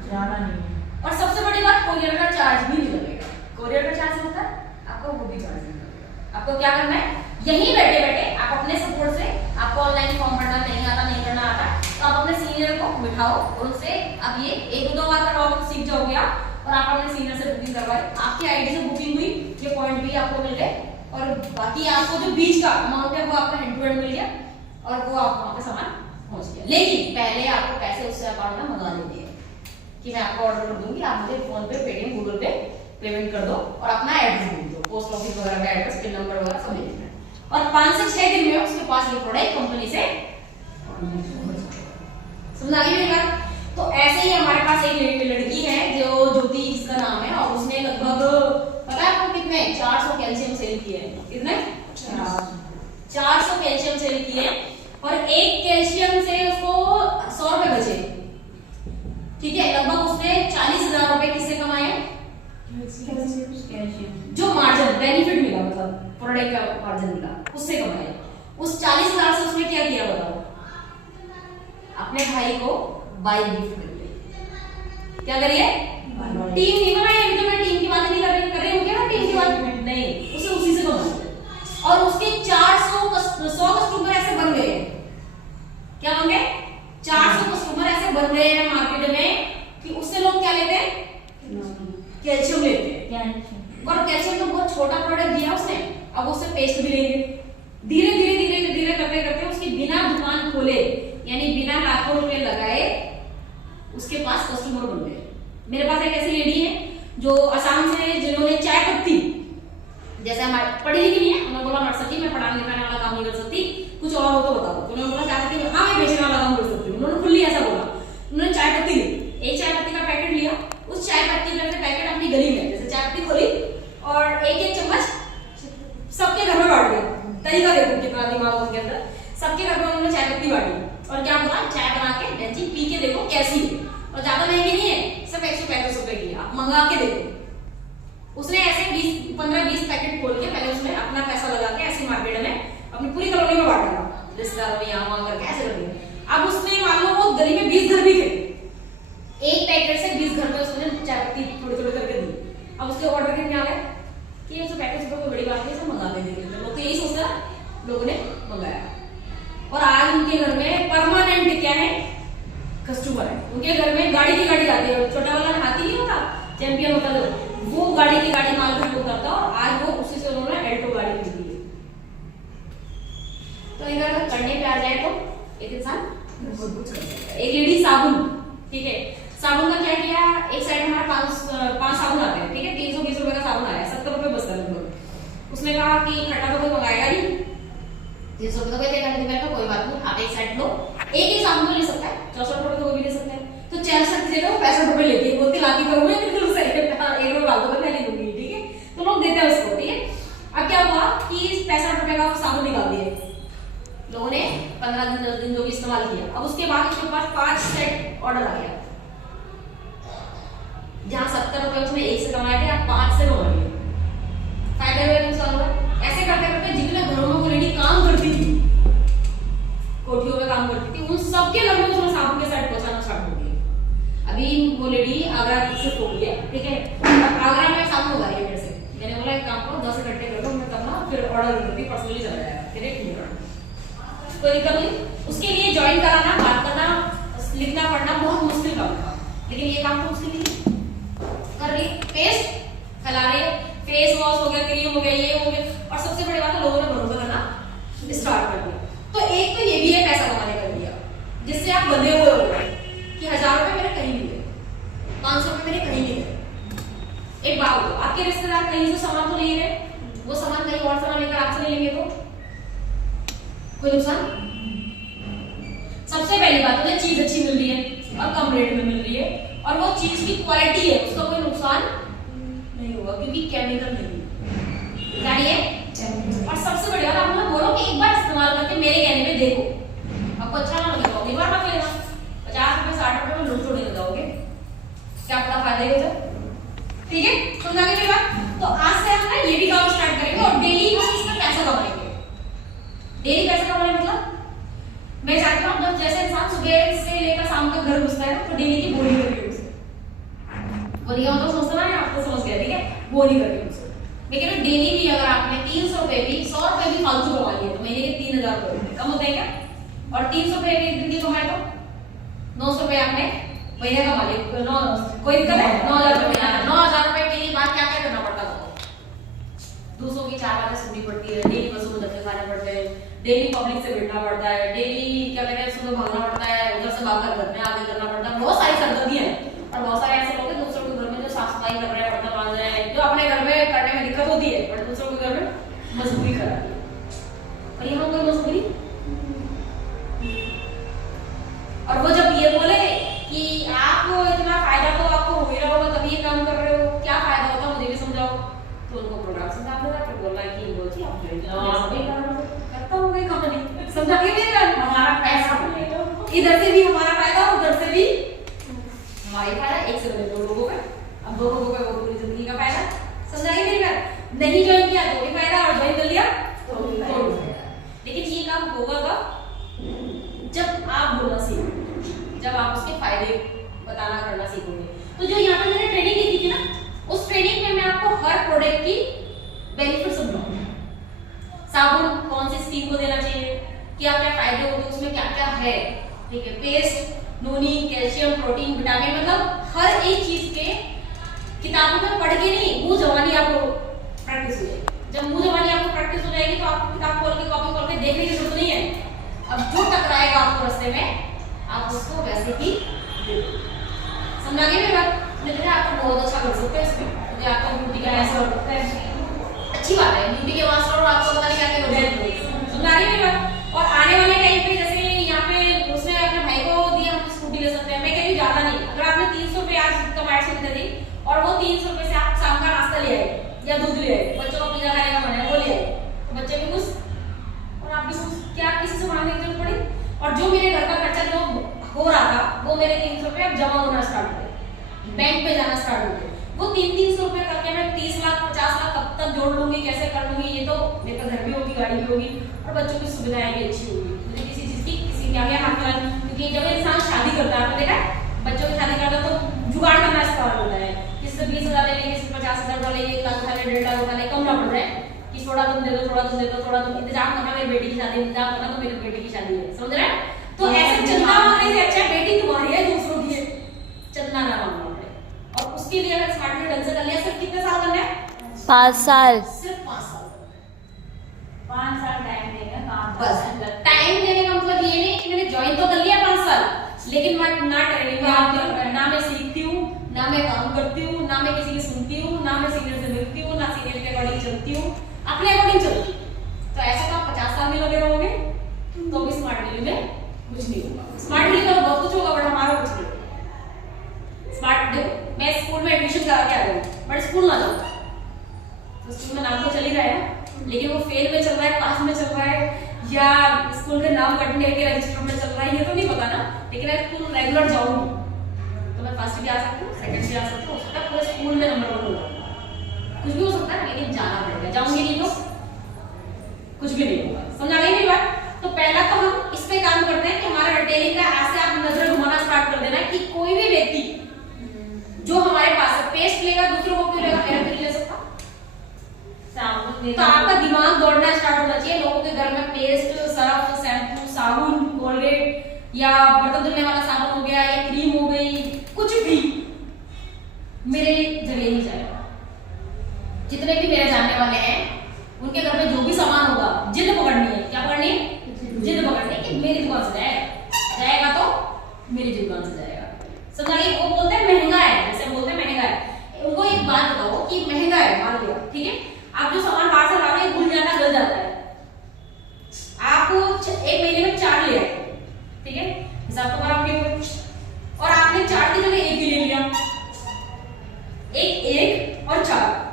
जाना नहीं है। और सबसे बड़ी बात कोरियर का चार्ज भी नहीं लगेगा, कोरियर का चार्ज होता है आपको, वो भी चार्ज नहीं लगेगा। आपको क्या करना है, यहीं बैठे बैठे आप अपने सपोर्ट से, आपको ऑनलाइन फॉर्म भरना नहीं आता, नहीं करना आता, तो आप अपने सीनियर को बिठाओ और उनसे आप ये 1-2 बार करवाओ तो सीख जाओगे आप, और आप अपने सीनियर से बुकिंग करवाए, आपकी आईडी से बुकिंग हुई, ये पॉइंट भी आपको मिल गए, और बाकी आपको जो बीच का अमाउंट है वो आपका हैंड टू हैंड मिल गया, और वो आप वहां पे सामान पहुंच गया। लेकिन पहले आपको पैसे उससे अकाउंट में मंगा देंगे कि मैं आपको ऑर्डर कर दूंगी, आप मुझे फोन पे, पेटीएम, गूगल पे पेमेंट कर दो और अपना एड्रेस भेज दो, पोस्ट ऑफिस वगैरह का एड्रेस, पिन नंबर वगैरह सब भेजना है, और 5 से 6 दिन में उसके पास ये प्रोडक्ट कंपनी से समझ आ गई मेरी बात। तो ऐसे ही हमारे पास एक लड़की है जो ज्योति जिसका नाम है, और उसने लगभग पता है आपको कितने 400 कैल्शियम सेल किए हैं, कितने 400 कैल्शियम सेल किए, और एक कैल्शियम से उसको 100 रुपए बचे, ठीक है, लगभग उसने 40,000 रुपए किससे कमाए, जो मार्जिन बेनिफिट मिला, मतलब प्रोडक्ट का मार्जिन मिला उससे कमाए। उस 40,000 से उसने क्या किया बताओ, अपने भाई को बाइक गिफ्ट कर दी। क्या करिए, टीम नहीं बनाई, अभी तो मैं टीम की बात नहीं कर रही हूँ क्या, टीम की बात नहीं, उसे उसी से कमाया, और उसके 100 कस्टमर ऐसे बन गए, क्या बन गए, 400 कस्टमर ऐसे बन गए हैं मार्केट में कि उससे लोग क्या लेते हैं, कैल्शियम लेते हैं, और कैल्शियम तो बहुत छोटा प्रोडक्ट दिया उसने, अब उससे पेस्ट भी लेंगे, धीरे धीरे धीरे धीरे करते करते उसकी बिना दुकान खोले, यानी बिना लाखों रुपए लगाए, उसके पास कस्टमर बन गए। मेरे पास एक ऐसी लेडी है जो असम से, जिन्होंने चाय पत्ती, जैसे हमारे पढ़ी लिखी नहीं है, उन्होंने बोला नर्सरी में पढ़ाने लिखाने वाला काम नहीं कर सकती, कुछ और हो तो बताओ, तो उन्होंने बोला चाय पत्ती, हाँ मैं बेचने वाला काम कर सकती हूँ, उन्होंने खुली ऐसा बोला, उन्होंने चाय पत्ती ली, एक चाय पत्ती का पैकेट लिया, उस चाय पत्ती का पैकेट अपनी गली में जैसे चाय पत्ती खोली और एक चम्मच सबके घर में बांट दिया। तरीका देखो कितना दिमाग उनके अंदर, सबके घर में उन्होंने चाय पत्ती बांटी, और क्या बोला, चाय बना के बहन जी पी के देखो कैसी है, और ज्यादा महंगी नहीं है, सिर्फ 135 रुपए की, आप मंगा के देखो। उसने ऐसे 15-20 पैकेट खोल के पहले उसने अपना पैसा लगा के ऐसे मार्केट में अपनी पूरी कॉलोनी में बांट दिया, रिश्तेदारों में यहाँ वहां करके ऐसे कर दिया। अब उसने मान लो वो गली में 20 घर भी थे, एक पैकेट से 20 घर में उसने चाय पत्ती थोड़ी थोड़ी करके दी। अब उसके ऑर्डर कितने आ गए कि 135 रुपए कोई बड़ी बात नहीं, सब मंगा देंगे, लोग तो यही सोचते हैं, लोगों ने मंगाया, और आज उनके घर में परमानेंट क्या है, कस्टमर है। उनके घर में गाड़ी की गाड़ी जाती है, छोटा वाला हाथी नहीं होता, चैंपियन होता जो, वो गाड़ी की गाड़ी माल घर में उतरता, और आज वो उसी से उन्होंने एल्टो गाड़ी खरीदी है। तो अगर करने पे आ जाए तो एक इंसान बहुत कुछ कर सकता है। एक लेडी साबुन, ठीक है, साबुन का क्या किया, एक साइड में हमारा 5 साबुन आते हैं, ठीक है, 320 रुपए का साबुन आया, 70 रुपए बचता लगभग। उसने कहा कि खट्टा तो कोई मंगाएगा नहीं, 300 रुपए तो कोई देगा नहीं, तो कोई बात नहीं, आप एक साइड लो, एक साबुन ले सकता है, 64 रुपए तो कोई भी ले सकता है, तो 64 दे दो, 65 रुपए लेती है, बोलती लाती करूँ मैं, बिल्कुल सही, 1 रुपए फालतू का मैं नहीं दूंगी, ठीक है, तो लोग देते हैं उसको, ठीक है। अब क्या हुआ कि 65 रुपए का साबुन निकाल दिए लोगों ने, 15 दिन 10 दिन जो भी इस्तेमाल किया। अब उसके बाद उसके पास 5 सेट ऑर्डर आ गया, जहां 70 रुपए उसने एक से कमाए थे, आप 5 से कमाइए, फायदा हुआ नुकसान हुआ। ऐसे करते करते जितने घरों में वो लेडी काम करती थी, कोठियों में काम करती थी, उन सबके घर में उसने साबुन के सेट पहुंचाना स्टार्ट कर दिया। अभी वो लेडी आगरा से हो गई है, ठीक है, अब आगरा में साबुन होगा ये मेरे से, मैंने बोला एक काम करो 10 इकट्ठे कर लो, मैं तब ना फिर ऑर्डर करती, पर्सनली चला जाएगा, डायरेक्ट नहीं करना, कोई दिक्कत नहीं। उसके लिए ज्वाइन कराना, बात करना, लिखना पढ़ना बहुत मुश्किल काम था, लेकिन ये काम तो उसके लिए कर रही, पेस्ट फैला रही, फेस वॉश हो गया, क्रीम हो गया, ये हो गया, और सबसे बड़ी बात है लोगों ने भरोसा करना स्टार्ट कर दिया। तो एक तो ये भी है पैसा कमाने का दिया, जिससे आप बंधे हुए हो कि 1000 रुपए मेरे कहीं नहीं गए, 500 रुपए मेरे कहीं नहीं गए। एक बात हो, आपके रिश्तेदार कहीं से सामान तो नहीं रहे, वो सामान कहीं और सामान लेकर आपसे नहीं लेंगे तो कोई नुकसान। सबसे पहली बात तो चीज अच्छी मिल रही है और कम रेट में मिल रही है, और वो चीज की क्वालिटी है, उसका कोई नुकसान नहीं होगा क्योंकि केमिकल नहीं है। और सबसे बढ़िया आप लोग बोलो कि एक बार इस्तेमाल करके मेरे कहने पे देखो, आपको अच्छा ना लगेगा, एक बार मत लेना, 50 रुपए 60 रुपए में लूट छोड़ नहीं लगाओगे, क्या पता फायदे हो जाए, ठीक है। समझा गई मेरी बात। तो आज से हम ना ये भी काम स्टार्ट करेंगे और डेली हम डेली पैसे कमाने मतलब मैं चाहती हूँ जब जैसे इंसान सुबह से लेकर शाम तक घर घुसता है ना, तो डेली की बोली करके उसे बोली का मतलब समझता ना, आपको समझ गया, ठीक है, बोली करके उसे। मैं कह रही हूँ डेली भी अगर आपने 300 रुपए भी 100 रुपए भी फालतू कमा लिए तो महीने के 3000 रुपए कम होते हैं क्या? और 300 रुपए एक दिन की कमाए तो 900 रुपए आपने महीने कमा लिए, कोई दिक्कत है? 9000 रुपए महीना, 9000 रुपए के लिए बाद क्या क्या करना पड़ता है? दूसरों की 4 बातें सुननी पड़ती है, डेली बसों में धक्के खाने पड़ते हैं, डेली पब्लिक से भिड़ना पड़ता है, डेली क्या कहते हैं सुबह भागना पड़ता है, उधर से भागकर घर में आगे करना पड़ता है, बहुत सारी सरदर्दियां हैं। और बहुत सारे ऐसे लोग हैं दूसरों के घर में जो साफ सफाई कर रहे हैं, बर्तन मांज रहे हैं, जो अपने घर में करने में दिक्कत होती है, बट दूसरों के घर में मजबूरी करा दी है। और यहाँ कोई मजबूरी, और वो जब ये बोले कि आपको इतना फायदा तो आपको हो ही रहा होगा तभी ये काम कर रहे हो, क्या फायदा होगा मुझे भी समझाओ। तो उनको प्रोग्राम समझा देना, फिर बोलना है कि वो जी आप करता हूँ कंपनी समझा के भी हमारा पैसा इधर से भी हमारा फायदा, उधर से भी हमारी फायदा, एक से बने 2 लोगों का, अब 2 लोगों का वो पूरी जिंदगी का फायदा। समझाइए मेरी बात, नहीं ज्वाइन किया तो भी फायदा और ज्वाइन कर लिया तो भी फायदा। लेकिन ये काम होगा कब? जब आप बोलना सीखोगे, जब आप उसके फायदे बताना करना सीखोगे। तो जो यहाँ पे मैंने ट्रेनिंग ली थी ना, उस ट्रेनिंग में मैं आपको हर प्रोडक्ट की बेनिफिट समझाऊंगी। साबुन कौन सी स्किन को देना चाहिए, क्या क्या फायदे होते हैं उसमें, क्या क्या है, ठीक है, पेस्ट, नोनी, कैल्शियम, प्रोटीन, विटामिन, मतलब हर एक चीज के किताबों में पढ़ के नहीं, मुंह जबानी आपको प्रैक्टिस हो जाएगी। जब मुंह जबानी आपको प्रैक्टिस हो जाएगी तो आपको किताब खोल के कॉपी खोल के देखने की जरूरत नहीं है। अब जो टकराएगा आपको रास्ते में आप उसको वैसे ही समझा गए मेरी बात? लेकिन आप तो बहुत अच्छा कर सकते हैं इसमें, क्योंकि आपका ब्यूटी का ऐसा होता है, अच्छी बात है, ब्यूटी के मास्टर और आपको पता नहीं क्या क्या हो, समझा रही मेरी बात? और आने वाले टाइम पे जैसे यहाँ पे उसने अपने भाई को दिया, हम स्कूटी ले सकते हैं। मैं कह रही हूँ ज्यादा नहीं, अगर आपने 300 रुपए आज कमाए सुनते थे और वो 300 रुपए से आप शाम का नाश्ता ले आए या दूध ले आए, बच्चों को पिज्जा खाने का मन है वो ले आए, तो बच्चे भी खुश और आप भी खुश, क्या किसी से मांगने की जरूरत पड़ी? और जो मेरे घर का खर्चा जो हो रहा था वो मेरे 300 रुपए अब जमा होना स्टार्ट हो गए, बैंक पे जाना स्टार्ट हो गए। वो 300 रुपए करके मैं 30 लाख 50 लाख कब तक जोड़ लूंगी, कैसे कर लूंगी? ये तो मेरे तो घर भी होगी, गाड़ी भी होगी और बच्चों की सुविधाएं भी अच्छी होगी। मुझे किसी चीज की किसी के आगे हाथ लगाना, क्योंकि जब इंसान शादी करता है, आपने देखा है बच्चों की शादी करता है तो जुगाड़ करना स्टार्ट होता है, किसी से 20,000 ले लेंगे, किसी से 50,000 ले लेंगे, 1 लाख उठा ले, 1.5 लाख उठा ले, कम ना पड़ जाए कि थोड़ा तुम दे दो, थोड़ा तुम दे दो, थोड़ा तुम इंतजाम करना, मेरी बेटी की शादी इंतजाम करना, तो मेरी बेटी की शादी है, समझ रहे हैं? तो ऐसे चंदा मांगने से अच्छा बेटी तुम्हारी है, दूसरों की है, चंदा ना मांगना पड़े। और उसके लिए अगर स्मार्टली ढंग से कर लिया, सिर्फ कितने साल करना है? 5 साल, सिर्फ 5 साल, 5 साल टाइम देगा काम बस। टाइम देने का मतलब ये नहीं कि मैंने ज्वाइन तो कर लिया 5 साल, लेकिन मैं ना ट्रेनिंग में आती हूँ, ना मैं सीखती हूँ, ना मैं काम करती हूँ, ना मैं किसी की सुनती हूँ, ना मैं सीनियर से मिलती हूँ, ना सीनियर के अकॉर्डिंग चलती हूँ, अपने अकॉर्डिंग चलती हूँ। तो ऐसे तो आप 50 साल में लगे रहोगे तो भी स्मार्ट डिलीवरी में कुछ नहीं होगा। स्मार्ट डिलीवरी में बहुत कुछ होगा बट हमारा कुछ नहीं होगा। स्मार्ट देखो, मैं स्कूल में एडमिशन करा के आ गई बट स्कूल ना जाऊँ तो स्कूल में नाम तो चल ही रहा है, लेकिन वो फेल में चल रहा है, पास में चल रहा है, या स्कूल के नाम कटने के रजिस्टर में चल रहा है, ये तो नहीं पता ना। लेकिन मैं स्कूल रेगुलर जाऊंगी तो मैं फर्स्ट भी आ सकती हूँ, सेकंड भी आ सकती हूँ, तब पूरे स्कूल में नंबर 1 होगा। कुछ भी हो सकता है, लेकिन जाना पड़ेगा। जाऊंगी नहीं तो कुछ भी नहीं होगा। समझा गई मेरी बात? तो पहला तो हम इस पे काम करते हैं कि हमारा रिटेलिंग का ऐसे आप नजर घुमाना स्टार्ट कर देना कि कोई भी व्यक्ति जो हमारे पास है पेस्ट लेगा, दूसरों को क्यों लेगा, मेरा क्यों ले सकता? तो आपका दिमाग दौड़ना स्टार्ट होना चाहिए। लोगों के घर में पेस्ट, सर्फ, शैम्पू, साबुन, कोलगेट या बर्तन धुलने वाला साबुन हो गया या क्रीम हो गई, कुछ भी मेरे जगह ही जाएगा। जितने भी मेरे जानने वाले हैं उनके घर में जो भी सामान होगा, जिद पकड़नी है। क्या पकड़नी है? जिद पकड़नी है कि मेरी दुकान से जाएगा तो मेरी दुकान से जाएगा। समझिए, वो बोलते हैं महंगा है, जैसे बोलते हैं महंगा है। उनको एक बात बताओ कि महंगा है, मान लिया, ठीक है, आप जो सामान बाहर से ला रहे हैं भूल जाता, गल जाता है। आप 1 महीने में 4 ले आए, ठीक है, हिसाब तो बराबर हो, और आपने 4 की जगह 1 ही ले लिया, 1 और 4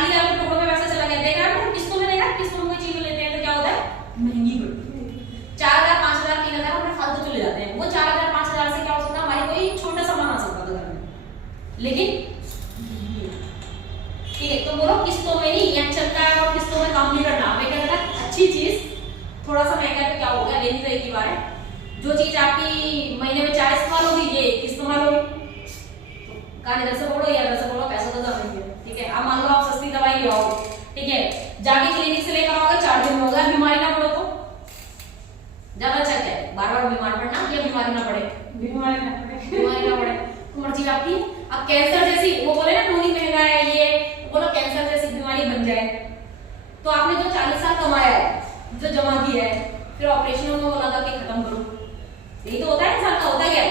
लिया, आपके टुकड़ों में पैसा चला गया। देखा है किस्तों में, देखा किस्तों में कोई चीज लेते हैं तो क्या होता है? महंगी पड़ती है। 4,000, 5,000, 3,000 अपने फालतू चले जाते हैं। वो 4,000, 5,000 से क्या हो सकता है? हमारी कोई छोटा सामान आ सकता था घर में, लेकिन ठीक है। तो बोलो किस्तों में नहीं, या चलता है और किस्तों में काम नहीं करना। हमें क्या करना? अच्छी चीज थोड़ा की महीने में 4 इस्तेमाल होगी, ये 21 इस्तेमाल होगी। तो कान इधर से पकड़ो या इधर से पकड़ो, पैसा तो जमा ही है, ठीक है। अब मान लो आप सस्ती दवाई ले आओ, ठीक है, जाके क्लिनिक से लेकर आओगे, 4 दिन में होगा, बीमारी ना पड़ो तो ज्यादा अच्छा क्या है, बार-बार बीमार पड़ना या बीमारी ना पड़े, बीमारी ना पड़े, बीमारी ना पड़े, तो मर्जी आपकी। अब कैंसर जैसी वो बोले ना टोनी महंगा है, ये बोलो कैंसर जैसी बीमारी बन जाए, तो आपने जो 40 साल कमाया है, जो जमा किया है, फिर ऑपरेशन में वो लगा के खत्म करो, यही तो होता है इंसान का। होता है क्या,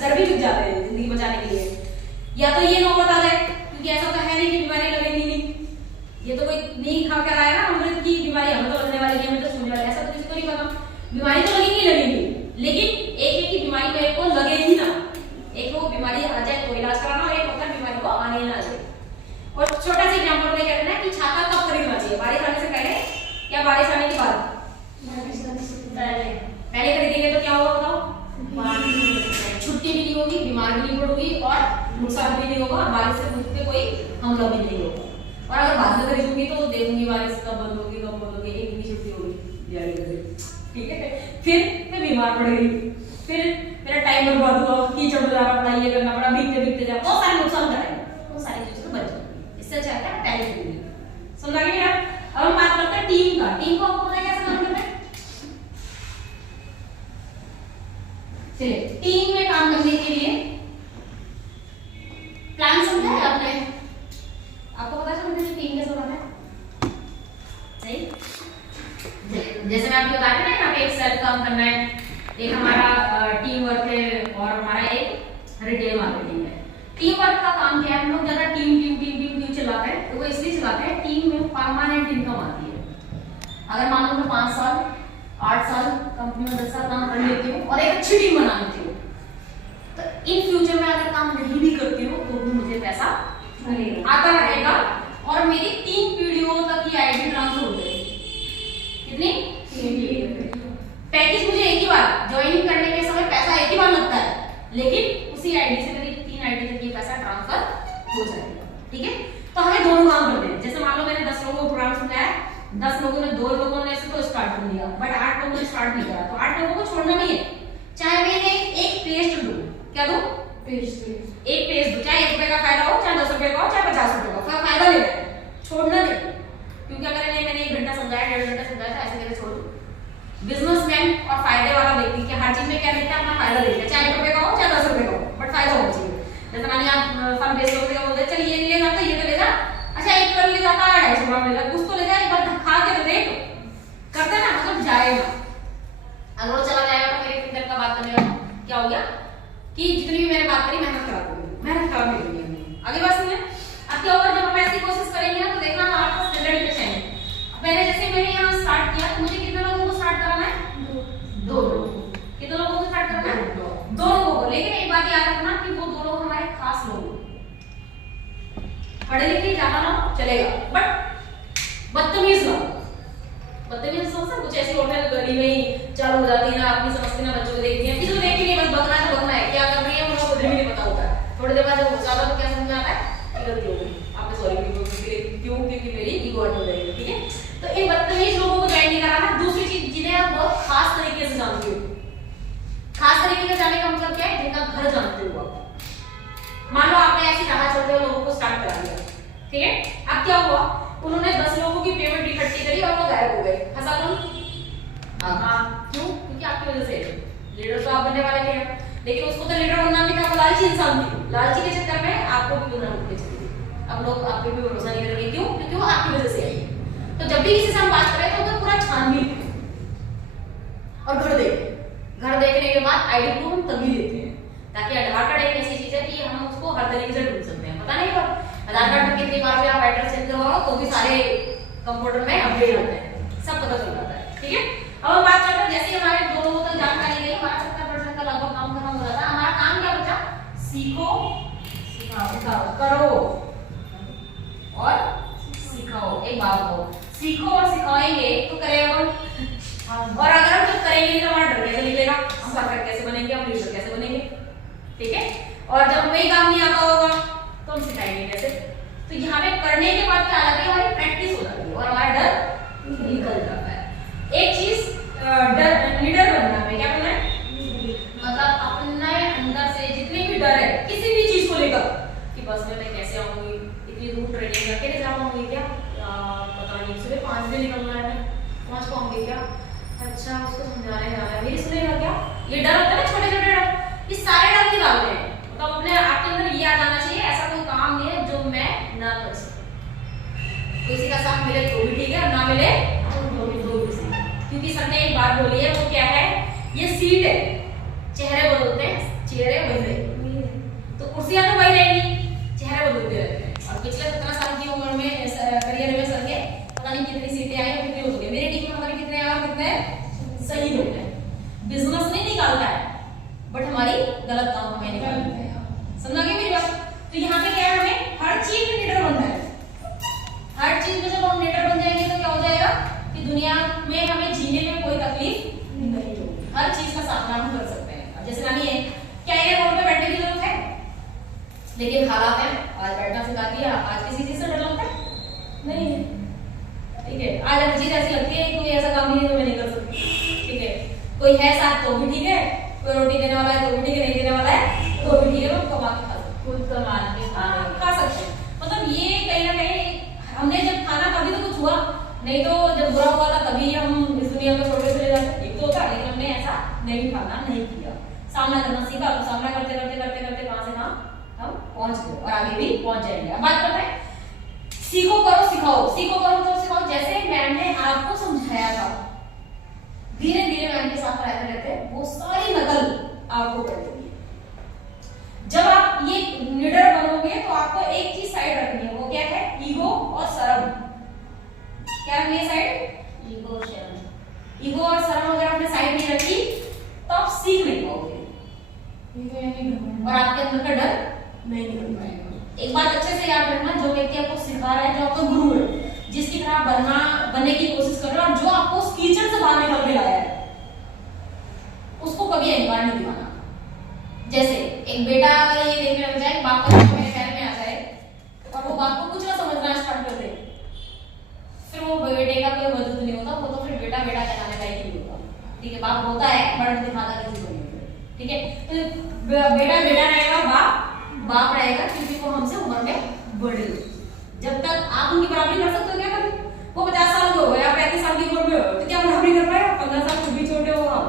घर भी बिक जाते हैं जिंदगी बचाने के लिए। या तो ये नौबत आ जाए, क्योंकि ऐसा तो है नहीं कि बीमारी लगेगी नहीं, ये तो कोई नहीं खा कर आया ना अमृत की बीमारी हमें तो लगने वाली है, हमें तो सुनने वाली, ऐसा तो किसी को नहीं पता। बीमारी तो लगेगी, लेकिन एक की बीमारी मेरे को लगे ही ना, एक वो बीमारी आ जाए तो इलाज कराना, और एक होता है बीमारी को आने ही ना जाए। और छोटा सा एग्जांपल में क्या करना है कि छाता कब खरीदना चाहिए, बारिश आने से पहले या बारिश आने के बाद? पहले खरीदेंगे तो क्या होगा बताओ, छुट्टी भी नहीं होगी, बीमार भी नहीं पड़ोगी, और नुकसान भी नहीं होगा, बारिश से मुझ पे कोई हमला भी नहीं होगा। और अगर बाद में खरीदूंगी तो देखूंगी बारिश कब बंद होगी, एक दिन की छुट्टी होगी दिवाली के दिन, ठीक है, फिर मैं बीमार पड़ गई, फिर मेरा टाइम बर्बाद हुआ, कीचड़ में जाना पड़ा, ये करना पड़ा, भीगते भीगते जाना, बहुत सारे नुकसान कराएंगे, वो सारी चीजों से बच जाएंगे। इससे अच्छा है पहले खरीदेंगे। समझ आ गया मेरा? अब हम बात करते हैं टीम का। टीम को आपको पता है कैसे काम करना है? चलिए, टीम में काम करने के लिए प्लान समझा है आपने? आपको पता चल रहा है टीम कैसे बनाना है? सही? जैसे मैं आपको बता रही ना, यहाँ पे एक सेल्फ काम करना है, एक हमारा टीम वर्क है, और हमारा एक रिटेल मार्केटिंग है। टीम वर्क का काम क्या है, हम लोग ज्यादा टीम चलाते हैं, तो वो इसलिए चलाते हैं टीम में परमानेंट इनकम आती है। अगर मान लो मैं 5 साल 8 साल कंपनी में 10 साल काम कर लेती हूँ और एक अच्छी टीम बना लेती हूँ, तो इन फ्यूचर में अगर काम नहीं भी करती हूँ तो भी मुझे पैसा आता रहेगा, और मेरी 3 पीढ़ियों तक की आईडी ट्रांसफर हो जाएगी। कितनी? 3 पीढ़ी। पैकेज मुझे एक ही बार ज्वाइनिंग करने के समय पैसा एक ही बार लगता है, लेकिन उसी आईडी से मेरी 3 आईडी तक ये पैसा ट्रांसफर हो जाएगा, ठीक है। तो हमें दोनों काम करते हैं। जैसे मान लो मैंने 10 लोगों को प्रोग्राम समझाया, 10 लोगों ने 2 लोगों ने इसको स्टार्ट कर दिया, बट 8 लोगों ने स्टार्ट नहीं करा, तो 8 लोगों को छोड़ना नहीं है। चाहे मैं एक पेस्ट दूं, क्या दूं? एक पेस्ट दूं, चाहे 1 रुपए का फायदा हो, चाहे 10 रुपए का हो, चाहे 50 रुपए का, फायदा लेना है, छोड़ना नहीं। क्योंकि अगर मैंने 1 घंटा समझाया, 1.5 घंटा समझाया, तो ऐसे कैसे छोड़ दूं? बिजनेसमैन और फायदे वाला व्यक्ति के हर चीज में क्या देखता है? अपना फायदा देखता है, चाहे 1 रुपए का हो, चाहे 10 रुपए का हो, बट फायदा होना चाहिए। जैसे मानिए आप फन बेस्ड होते हैं, बोलते हैं चल ये ले जाता, ये तो ले जा, अच्छा 1 करोड़ ले जाता, 250 ग्राम ले जा, कुछ तो ले जा, एक बार खा के तो देख, करते ना, मतलब जाएगा। अगर वो चला जाएगा तो मेरे फिर का बात करने का क्या हो गया कि जितनी भी मैंने बात करी मेहनत खराब हो गई, मेहनत खराब हो गई। आगे बात सुनिए, अब क्या होगा जब हम ऐसी कोशिश करेंगे ना, तो देखना आपका स्टैंडर्ड कैसे है। पहले जैसे मैंने यहाँ स्टार्ट किया, तो मुझे कितने लोगों को स्टार्ट कराना है? 2 लोगों। कितने लोगों को स्टार्ट करना है? 2 लोगों को। लेकिन एक बात याद रखना कि वो 2 लोग हमारे खास लोग, पढ़े लिखे ज्यादा ना चलेगा, बट बदतमीज ना। बदतमीज समझ, कुछ ऐसी होटल गली में ही चालू हो जाती है ना, अपनी समझती ना, बच्चों को देखती है, किसी को देखती नहीं, बस बकना है तो बकना है, क्या कर रही है उनको खुद भी नहीं पता होता है। थोड़ी देर बाद जब ज्यादा तो क्या समझ में आता है कि गलती हो गई, आपने सॉरी क्यों, क्योंकि मेरी ईगो हर्ट हो जाएगी, ठीक है। तो इन बदतमीज लोगों को ज्वाइन नहीं कराना। दूसरी चीज, जिन्हें आप बहुत खास तरीके से जानते हो, खास तरीके से जाने का मतलब क्या है? जिनका घर जानते हो आप। मान लो आपने ऐसी राह चलते हुए लोगों को स्टार्ट करा दिया, ठीक है। अब क्या हुआ, उन्होंने 10 लोगों की पेमेंट इकट्ठी करी और वो गायब हो गए, फंसा कौन? क्यों? क्योंकि आपकी वजह से लीडर तो आप बनने वाले थे, लेकिन उसको तो लीडर बनना नहीं था, वो लालची इंसान थी। लालची के चक्कर में आपको भी गुमराह होके चली गई। अब लोग आप पे भी भरोसा नहीं करेंगे, क्यों? क्योंकि वो आपकी वजह से आई। तो जब भी किसी से हम बात करें तो पूरा छानबीन और घर देखने के बाद आईडी प्रूफ हम तभी देते हैं, ताकि आधार कार्ड एक ऐसी चीज है कि हम उसको हर तरीके से ढूंढ सकते हैं। पता नहीं पर आधार कार्ड में कितनी बार भी आप एड्रेस चेंज करवाओ तो भी सारे कंप्यूटर में अपडेट होते हैं, सब पता चल जाता है, ठीक है। अब हम बात करते हैं, जैसे हमारे 2 लोगों तक जानकारी गई, हमारा 70% का लगभग काम खत्म हो जाता है। हमारा काम क्या बचा? सीखो, सिखाओ, करो और सिखाओ। एक बात हो, सीखो और सिखाएंगे तो करेगा कौन? और अगर हम जब करेंगे तो हमारा डर कैसे निकलेगा? हम परफेक्ट कैसे बनेंगे, हम लीडर कैसे बनेंगे, ठीक है। और जब हमें काम नहीं आता होगा तो हम सिखाएंगे कैसे? तो यहाँ पे करने के बाद क्या आता है? हमारी प्रैक्टिस हो जाती है और हमारा डर निकल जाता है। एक चीज लीडर बनना है, क्या बनना है? मतलब अच्छा उसको समझाने जा रहा है, मेरी सुनेगा क्या? ये डर होता है ना, छोटे छोटे डर, ये सारे डर निकाल रहे हैं। मतलब अपने आपके अंदर ये आ जाना चाहिए ऐसा कोई काम नहीं है जो मैं ना कर सकूं। किसी का साथ मिले तो भी ठीक है, और ना मिले तो भी सही। क्योंकि सर ने एक बात बोली है, वो क्या है, ये सीट है, चेहरे बदलते हैं, चेहरे बदले तो कुर्सियां तो वही रहेंगी, चेहरे बदलते रहते हैं। और पिछले 17 साल की उम्र में करियर में सर के पता नहीं कितनी सीटें आई और कितने हो गए। मेरी टीम में हमारे कितने आए और कितने सही हो गए। बिजनेस नहीं निकालता है, बट हमारी गलत काम हमें निकालते हैं। समझा गई मेरी बात? तो यहाँ पे क्या है, हमें हर चीज में लीडर बनना है। हर चीज में जब हम लीडर बन जाएंगे तो क्या हो जाएगा कि दुनिया में हमें जीने में कोई तकलीफ नहीं होगी, हर चीज का सामना हम कर सकते हैं। जैसे नानी है, क्या ये रोड पे बैठने की जरूरत है, लेकिन हालात है, आज बैठना सिखा दिया, आज किसी चीज से डर लगता है नहीं है, ठीक है। आज हर चीज ऐसी लगती है कोई ऐसा काम नहीं है जो मैं नहीं कर सकती, ठीक है। कोई है साथ तो भी ठीक है, कोई रोटी देने वाला है तो भी ठीक है, नहीं देने वाला है तो भी ठीक है, वो कमा के खा सकते, खुद कमा के खा सकते हैं। मतलब ये कहीं ना कहीं हमने जब खाना तभी तो कुछ हुआ, नहीं तो जब बुरा हुआ था तभी हम इस दुनिया को छोड़ के चले जाते, एक तो होता, लेकिन हमने ऐसा नहीं खाना नहीं किया, सामना करना सीखा। तो सामना करते करते करते करते कहां से कहां हम पहुंच गए और आगे भी पहुंच जाएंगे। अब बात करते हैं सीखो करो सिखाओ, सीखो करो तो सिखाओ। जैसे मैम ने आपको समझाया था, धीरे धीरे मैम के साथ रहते रहते वो सारी नकल आपको कर देगी। जब आप ये लीडर बनोगे तो आपको एक चीज साइड रखनी है, वो क्या है, ईगो और शर्म। क्या रखनी है साइड? ईगो और शर्म। ईगो और शर्म अगर आपने साइड नहीं रखी तो आप सीख नहीं पाओगे और आपके अंदर का डर नहीं निकल पाएगा। एक बात अच्छे से याद रखना, जो व्यक्ति आपको सिखा रहा है, जो आपका गुरु है, जिसकी तरह बनने की कोशिश कर रहा है और जो आपको उस कीचड़ से बाहर निकल के लाया है, उसको कभी अहंकार नहीं दिखाना। जैसे एक बेटा अगर ये देखने लग जाए बाप का मेरे पैर में आ जाए और वो बाप को कुछ ना समझना स्टार्ट कर दे, फिर वो बेटे का कोई वजूद नहीं होता, वो तो फिर बेटा बेटा कहलाने का ही नहीं होता, ठीक है। बाप होता है बट दिखाता किसी को नहीं, ठीक है। तो बेटा बेटा रहेगा, बाप बाप रहेगा, क्योंकि वो हमसे उम्र में बड़े। जब तक आप उनकी बराबरी कर सकते हो क्या कभी? वो 50 साल के हो गए, आप 35 साल की उम्र में हो, तो क्या बराबरी कर पाएगा? 15 साल खुद भी छोटे हो आप,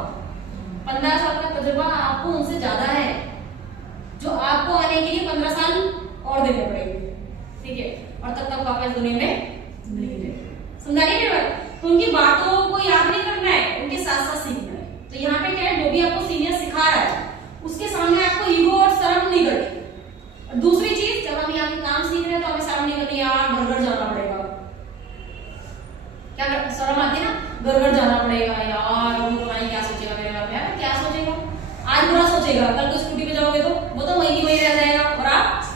15 साल का तजुर्बा आपको उनसे ज्यादा है, जो आपको आने के लिए 15 साल और देने पड़ेंगे, ठीक है। और तब तक वापस दुनिया में नहीं रहेंगे। समझा नहीं मेरी बात? तो उनकी बातों को याद नहीं करना है, उनके साथ साथ सीखना है। तो यहाँ पे क्या है, जो भी आपको सीनियर सिखा रहा है उसके सामने आपको ईगो और शर्म नहीं करनी। और दूसरी चीज, जब हम यहाँ पे काम सीख रहे हैं तो हमें शर्म नहीं करनी, यार घर घर जाना पड़ेगा, क्या शर्म आती है ना, घर घर जाना पड़ेगा, यार वो पता नहीं क्या सोचेगा मेरे बारे में, क्या सोचेगा, आज बुरा सोचेगा, कल को स्कूटी पे जाओगे तो वो तो वहीं की वहीं रह जाएगा और आप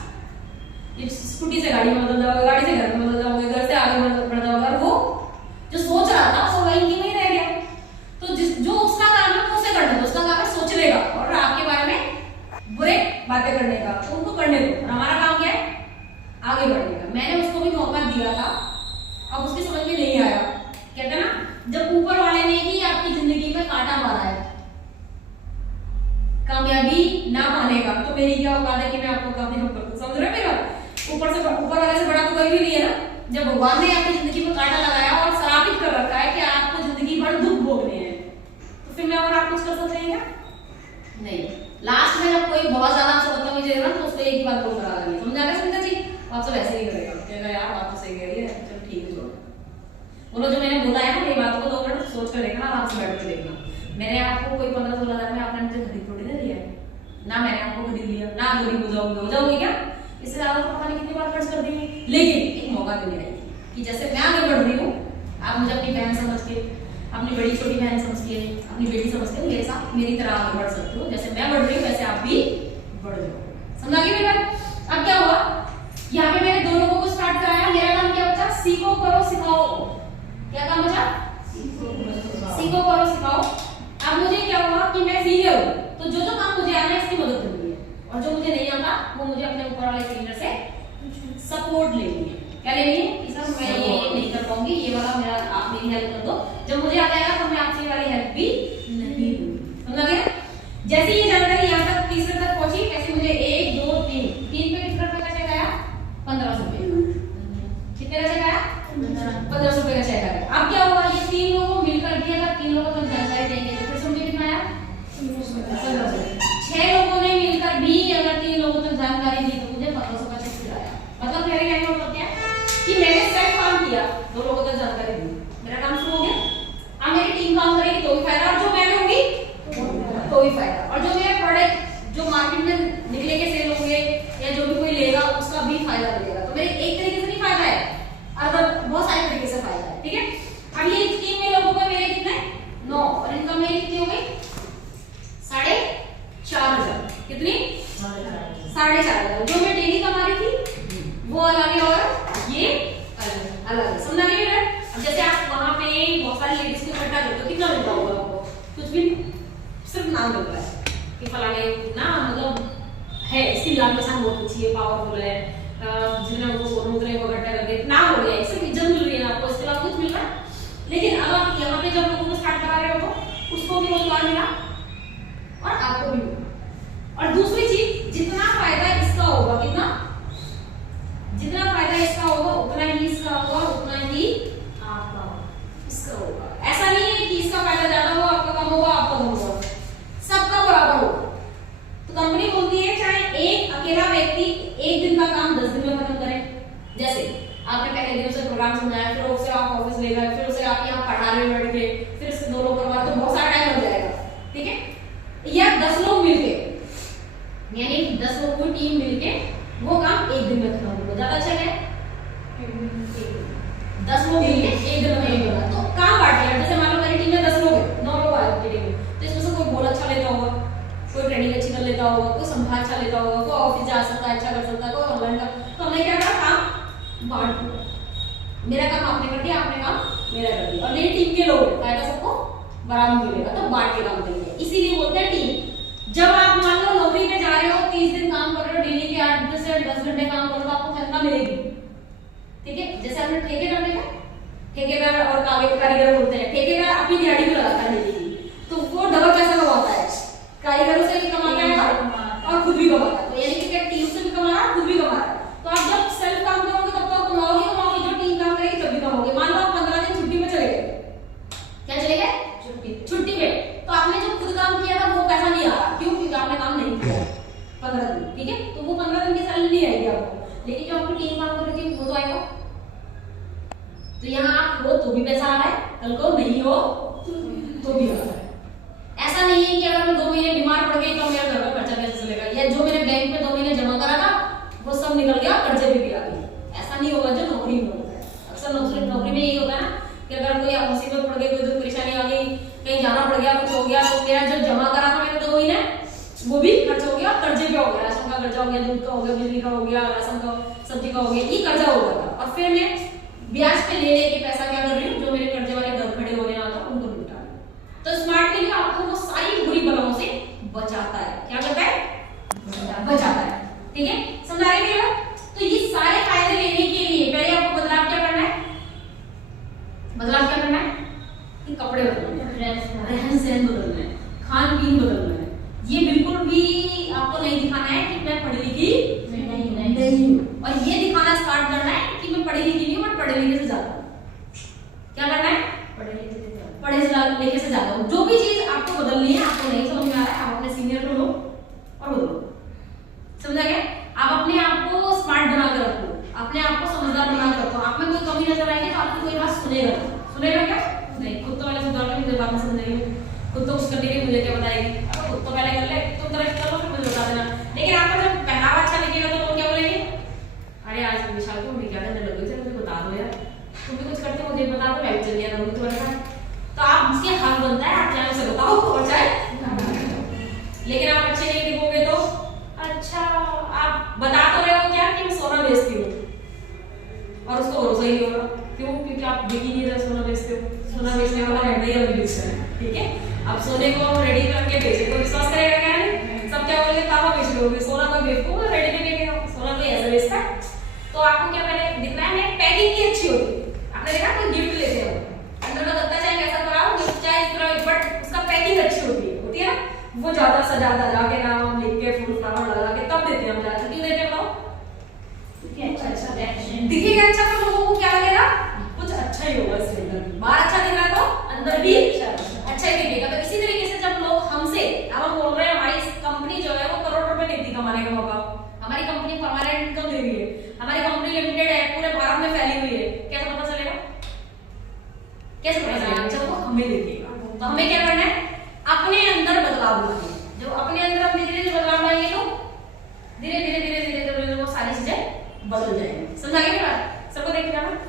स्कूटी से गाड़ी में बदल जाओगे, गाड़ी से घर में बदल जाओगे, घर से आगे बढ़ जाओगे, और वो जो सोच रहा था वो वहीं की वहीं रह गया। तो जो उसका काम है उसे करना है, उसका काम है सोचने का और आपके बारे में बुरे बातें करने का, तो उनको करने दो। और हमारा काम क्या है, आगे बढ़ने का। मैंने उसको भी मौका दिया था, अब उसकी समझ में नहीं आया। कहते हैं ना, जब ऊपर वाले ने ही आपकी जिंदगी में कांटा मारा है कामयाबी ना पाने का, तो मेरी क्या औकात है कि मैं आपको कामयाब कर दूं? समझ रहे हो मेरी बात? ऊपर वाले से बड़ा तो कोई भी नहीं है ना। जब भगवान ने आपकी जिंदगी में कांटा लगाया और श्रापित कर रखा है कि आपको जिंदगी भर दुख भोगने हैं, तो फिर मैं और आप कुछ कर सकते हैं क्या? नहीं। लास्ट में जब कोई बहुत ज्यादा आपसे बदतमीजी करेगा तो उसको एक ही बात बोल रहा है, समझा गया सुनीता जी? आपसे वैसे ही करेगा, कहेगा यार बात तो सही कह रही है, चलो ठीक है छोड़ो। बोलो जो मैंने बोला है ना, मेरी बातों को 2 मिनट सोच कर देखना, आराम से बैठ कर देखना। मैंने आपको कोई 15-16 हजार में आपने मुझे खरीद थोड़ी ना दिया है ना, मैंने आपको खरीद लिया ना, गरीब हो जाओगे क्या? इससे ज्यादा तो पता नहीं कितनी बार खर्च कर देंगे। लेकिन एक मौका देने आएगी कि जैसे मैं आगे बढ़ रही हूँ, आप मुझे अपनी बहन समझ के, अपनी बड़ी छोटी बहन समझ के, अपनी बेटी समझ के मेरे साथ मेरी तरह आगे बढ़ सकते हो। जैसे मैं बढ़ रही हूँ वैसे आप भी बढ़ जाओ। समझा गई मेरी बात? अब क्या हुआ, यहाँ पे मैंने 2 लोगों को स्टार्ट कराया। मेरा काम क्या बचा? सीखो करो सिखाओ। क्या काम बचा? सीखो करो सिखाओ। अब मुझे क्या हुआ कि मैं सीनियर हूँ, तो जो काम मुझे आना है इसकी मदद करनी है, और जो मुझे नहीं आता वो मुझे अपने ऊपर वाले सीनियर से सपोर्ट लेनी है। क्या लेनी है कि सर मैं ये नहीं कर पाऊंगी, ये वाला मेरा आप मेरी हेल्प कर दो। जब मुझे आ जाएगा तो मैं आपसे वाली हेल्प भी नहीं दूंगी। समझ गया? जैसे ये जानकारी यहाँ तक तीसरे तक पहुंची, ऐसे मुझे 1 2 3 पे कितना रुपए का चेक आया? 1500 रुपए। कितने का चेक आया? 1500 रुपए का चेक आया। अब क्या हुआ, ये 3 लोगों को मिलकर दिया था, 3 लोगों को जानकारी तो भी फायदा। और जो मेरे प्रोडक्ट जो मार्केट में निकले के सेल होंगे या जो भी कोई लेगा उसका भी फायदा मिलेगा। तो मेरे एक तरीके से नहीं फायदा है, अदर बहुत सारे तरीके से फायदा है, ठीक है। अब ये स्कीम में लोगों को मेरे कितने 9 और इनकम मेरी कितनी हो गई 4,500। कितनी 4,500। जो मैं डेली कमा रही थी वो अलग है और ये अलग है। समझा नहीं मेरा? अब जैसे आप वहां पे बहुत सारी लेडीज को इकट्ठा करते हो, कितना मिलता होगा आपको? कुछ भी, सिर्फ नाम मिल रहा है कि फलाने ना मतलब है, इसकी लाभ पहचान बहुत अच्छी है, पावरफुल है, जिन्हें उनको बोलूं उतने को इकट्ठा करके नाम हो गया, सिर्फ इज्जत मिल रही है आपको, इसके अलावा कुछ मिल रहा है। लेकिन अब आप यहाँ पे जब लोगों को स्टार्ट करा रहे हो तो उसको भी रोजगार मिला और आपको भी मिला। और दूसरी चीज, जितना फायदा इसका होगा, कितना जितना फायदा इसका होगा उतना ही इसका होगा, उतना ही आपका इसका होगा। ऐसा नहीं है कि इसका फायदा ज्यादा होगा आपका कम होगा, आपका कम होगा, सबका बराबर होगा। तो कंपनी बोलती है चाहे एक अकेला व्यक्ति एक दिन का काम 10 दिन में खत्म करे। जैसे आपने पहले दिन उसे प्रोग्राम समझाया, फिर उसे आप ऑफिस ले गए, फिर उसे आप यहाँ पढ़ा रहे हो बैठ के, फिर उससे 2 लोग करवा, तो बहुत सारा टाइम लग जाएगा, ठीक है। या 10 लोग मिलके, यानी 10 लोगों की टीम मिलके वो काम एक दिन में खत्म होगा, ज्यादा अच्छा है। 10 लोग मिलके एक दिन में नहीं होगा, तो काम बांट लिया। जैसे मान लो मेरी टीम में 10 लोग हैं, 9 लोग आए टीम में, तो इसमें से कोई बोल अच्छा लेता होगा, कोई ट्रेनिंग अच्छी कर लेता होगा, कोई संभाल अच्छा लेता होगा, कोई ऑफिस जा सकता है, अच्छा कर सकता है, कोई ऑनलाइन का। तो हमने क्या करा, काम बांट दिया। मेरा काम आपने कर दिया, आपने काम मेरा कर दिया, और मेरी टीम के लोग हैं, फायदा सबको बराबर मिलेगा, तो बांट के काम करेंगे। इसीलिए बोलते हैं टीम। जब आप मान लो नौकरी पे जा रहे हो, 30 दिन काम कर रहे हो, डेली के 8 से 10 घंटे काम करो, तो आपको तनख्वाह मिलेगी, ठीक है। जैसे हमने ठेकेदार देखा, ठेकेदार और कारीगर बोलते हैं, ठेकेदार अपनी दिहाड़ी में लगाता है डेली की, तो वो डबल पैसा कमाता है, कारीगरों से भी कमाता है और खुद भी कमाता है। तो यानी कि टीम से भी कमा रहा है, खुद भी कमा रहा है। तो आप जब सेल्फ काम करोगे तब तो कमाओगे, जो टीम काम करेगी तब भी कमाओगे। मान लो आप 15 दिन छुट्टी में चले गए, क्या चले गए छुट्टी में, तो आपने जो खुद काम किया था वो पैसा नहीं आ रहा, क्यों? क्योंकि आपने काम नहीं किया 15 दिन, ठीक है। तो वो 15 दिन की सैलरी नहीं आएगी आपको, लेकिन जो आपकी टीम काम कर रही थी वो तो आएगा। तो यहाँ आप हो तो भी पैसा आ रहा है, कल को नहीं हो तो भी आ रहा है। ऐसा नहीं है कि अगर मैं 2 महीने बीमार पड़ गई तो मेरा घर का खर्चा कैसे चलेगा, या जो मैंने बैंक में 2 महीने जमा करा था वो सब निकल गया, कर्जे भी आ गए। ऐसा नहीं होगा जो नौकरी में होता है। अक्सर नौकरी में यही होता है ना कि अगर कोई मुसीबत पड़ गई, कोई तो परेशानी आ गई, कहीं जाना पड़ गया, कुछ हो गया, तो मेरा जो जमा करा था मैंने 2 महीने वो भी खर्च हो गया, कर्जे पे हो गया, राशन का कर्जा हो गया, दूध का हो गया, बिजली का हो गया, राशन का, सब्जी का हो गया, ये कर्जा हो गया था। और फिर मैं ब्याज पे ले लेके पैसा क्या कर रही हूँ, जो मेरे कर्जे वाले घर खड़े होने वाला था उनको लुटा। तो स्मार्ट मनी आपको वो सारी बुरी बलाओं से बचाता है। क्या करता है? बचाता है, ठीक है। समझा रहे हैं? तो ये सारे फायदे लेने के लिए पहले आपको बदलाव क्या करना है? बदलाव क्या करना है? कि कपड़े बदलने हैं, रहन सहन बदलना है, खान पीन बदलना है। ये बिल्कुल भी आपको नहीं दिखाना है कि मैं पढ़ी लिखी नहीं हूँ, और ये दिखाना स्टार्ट करना है कि मैं पढ़ी लिखी नहीं हूँ, मैं पढ़े लिखे से ज्यादा। क्या करना है? पढ़े लिखे से ज्यादा। जो भी चीज आपको बदलनी है, आपको नहीं समझ में आ रहा है, आप अपने सीनियर को लो और बदलो। समझा गया? आप अपने आप को स्मार्ट बना के रखो, अपने आप को समझदार बना के रखो। आप में कोई कमी नजर आएगी तो आपकी कोई बात सुनेगा क्या? नहीं। खुद तो पहले सुधार के मुझे बात नहीं समझ रही, खुद तो कुछ करने के मुझे क्या बताएगी? खुद तो पहले कर ले, तुम तरह करो फिर मुझे बता देना। लेकिन आपका जब पहनावा अच्छा दिखेगा तो लोग क्या बोलेंगे? अरे आज विशाल को क्या करने लग गई, मुझे बता दो यार, तुम भी कुछ करते हो मुझे बता दो, मैं भी चल दिया करूंगी तुम्हारे साथ। तो आप उसके हक बनता है, आप चाहे उसे बताओ और चाहे। लेकिन आप अच्छे नहीं दिखोगे तो अच्छा आप बता तो रहे हो क्या कि मैं सोना बेचती हूँ, और उसको भरोसा ही होगा। क्यों? क्योंकि आप बिक ही नहीं रहे, सोना बेचते हो। सोना बेचने वाला है नहीं, अभी बेच रहे हैं, ठीक है। अब सोने को रेडी करके बेचे तो विश्वास करेगा क्या? नहीं। सब क्या बोलेंगे? तांबा बेच रहे, सोना को बेचो, रेडी करके सोना कोई ऐसा बेचता है। तो आपको क्या पहले दिखना है? पैकिंग की अच्छी होती है। आपने देखा कोई गिफ्ट लेते हो, अंदर का गत्ता चाहे कैसा कराओ, गिफ्ट चाहे इस तरह, बट उसका पैकिंग अच्छी होती है ना। वो ज्यादा सजा धजा के नाम लिख के फूल फ्लावर लगा के तब देते हैं हम ज्यादा। क्यों देते हैं बताओ? अच्छा दिखेगा, अच्छा तो लोगों को क्या लगेगा? कुछ अच्छा ही होगा इसके अंदर। बाहर अच्छा दिख रहा तो अंदर भी अच्छा ही दिखेगा। तो इसी तरीके से जब लोग हमसे, अब हम बोल रहे हैं हमारी कंपनी जो है वो करोड़ रुपए देती कमाने का मौका, हमारी कंपनी परमानेंट इनकम दे रही है, हमारी कंपनी लिमिटेड है, पूरे भारत में फैली हुई है, कैसे पता चलेगा? कैसे पता चलेगा? जब वो हमें देखेगा। तो हमें क्या करना है? अपने अपने अंदर बदलाव लाए। जब अपने अंदर हम धीरे धीरे बदलाव लाएंगे तो धीरे धीरे वो सारी चीजें बदल जाएंगी। समझा गया बात? सबको देख जाना।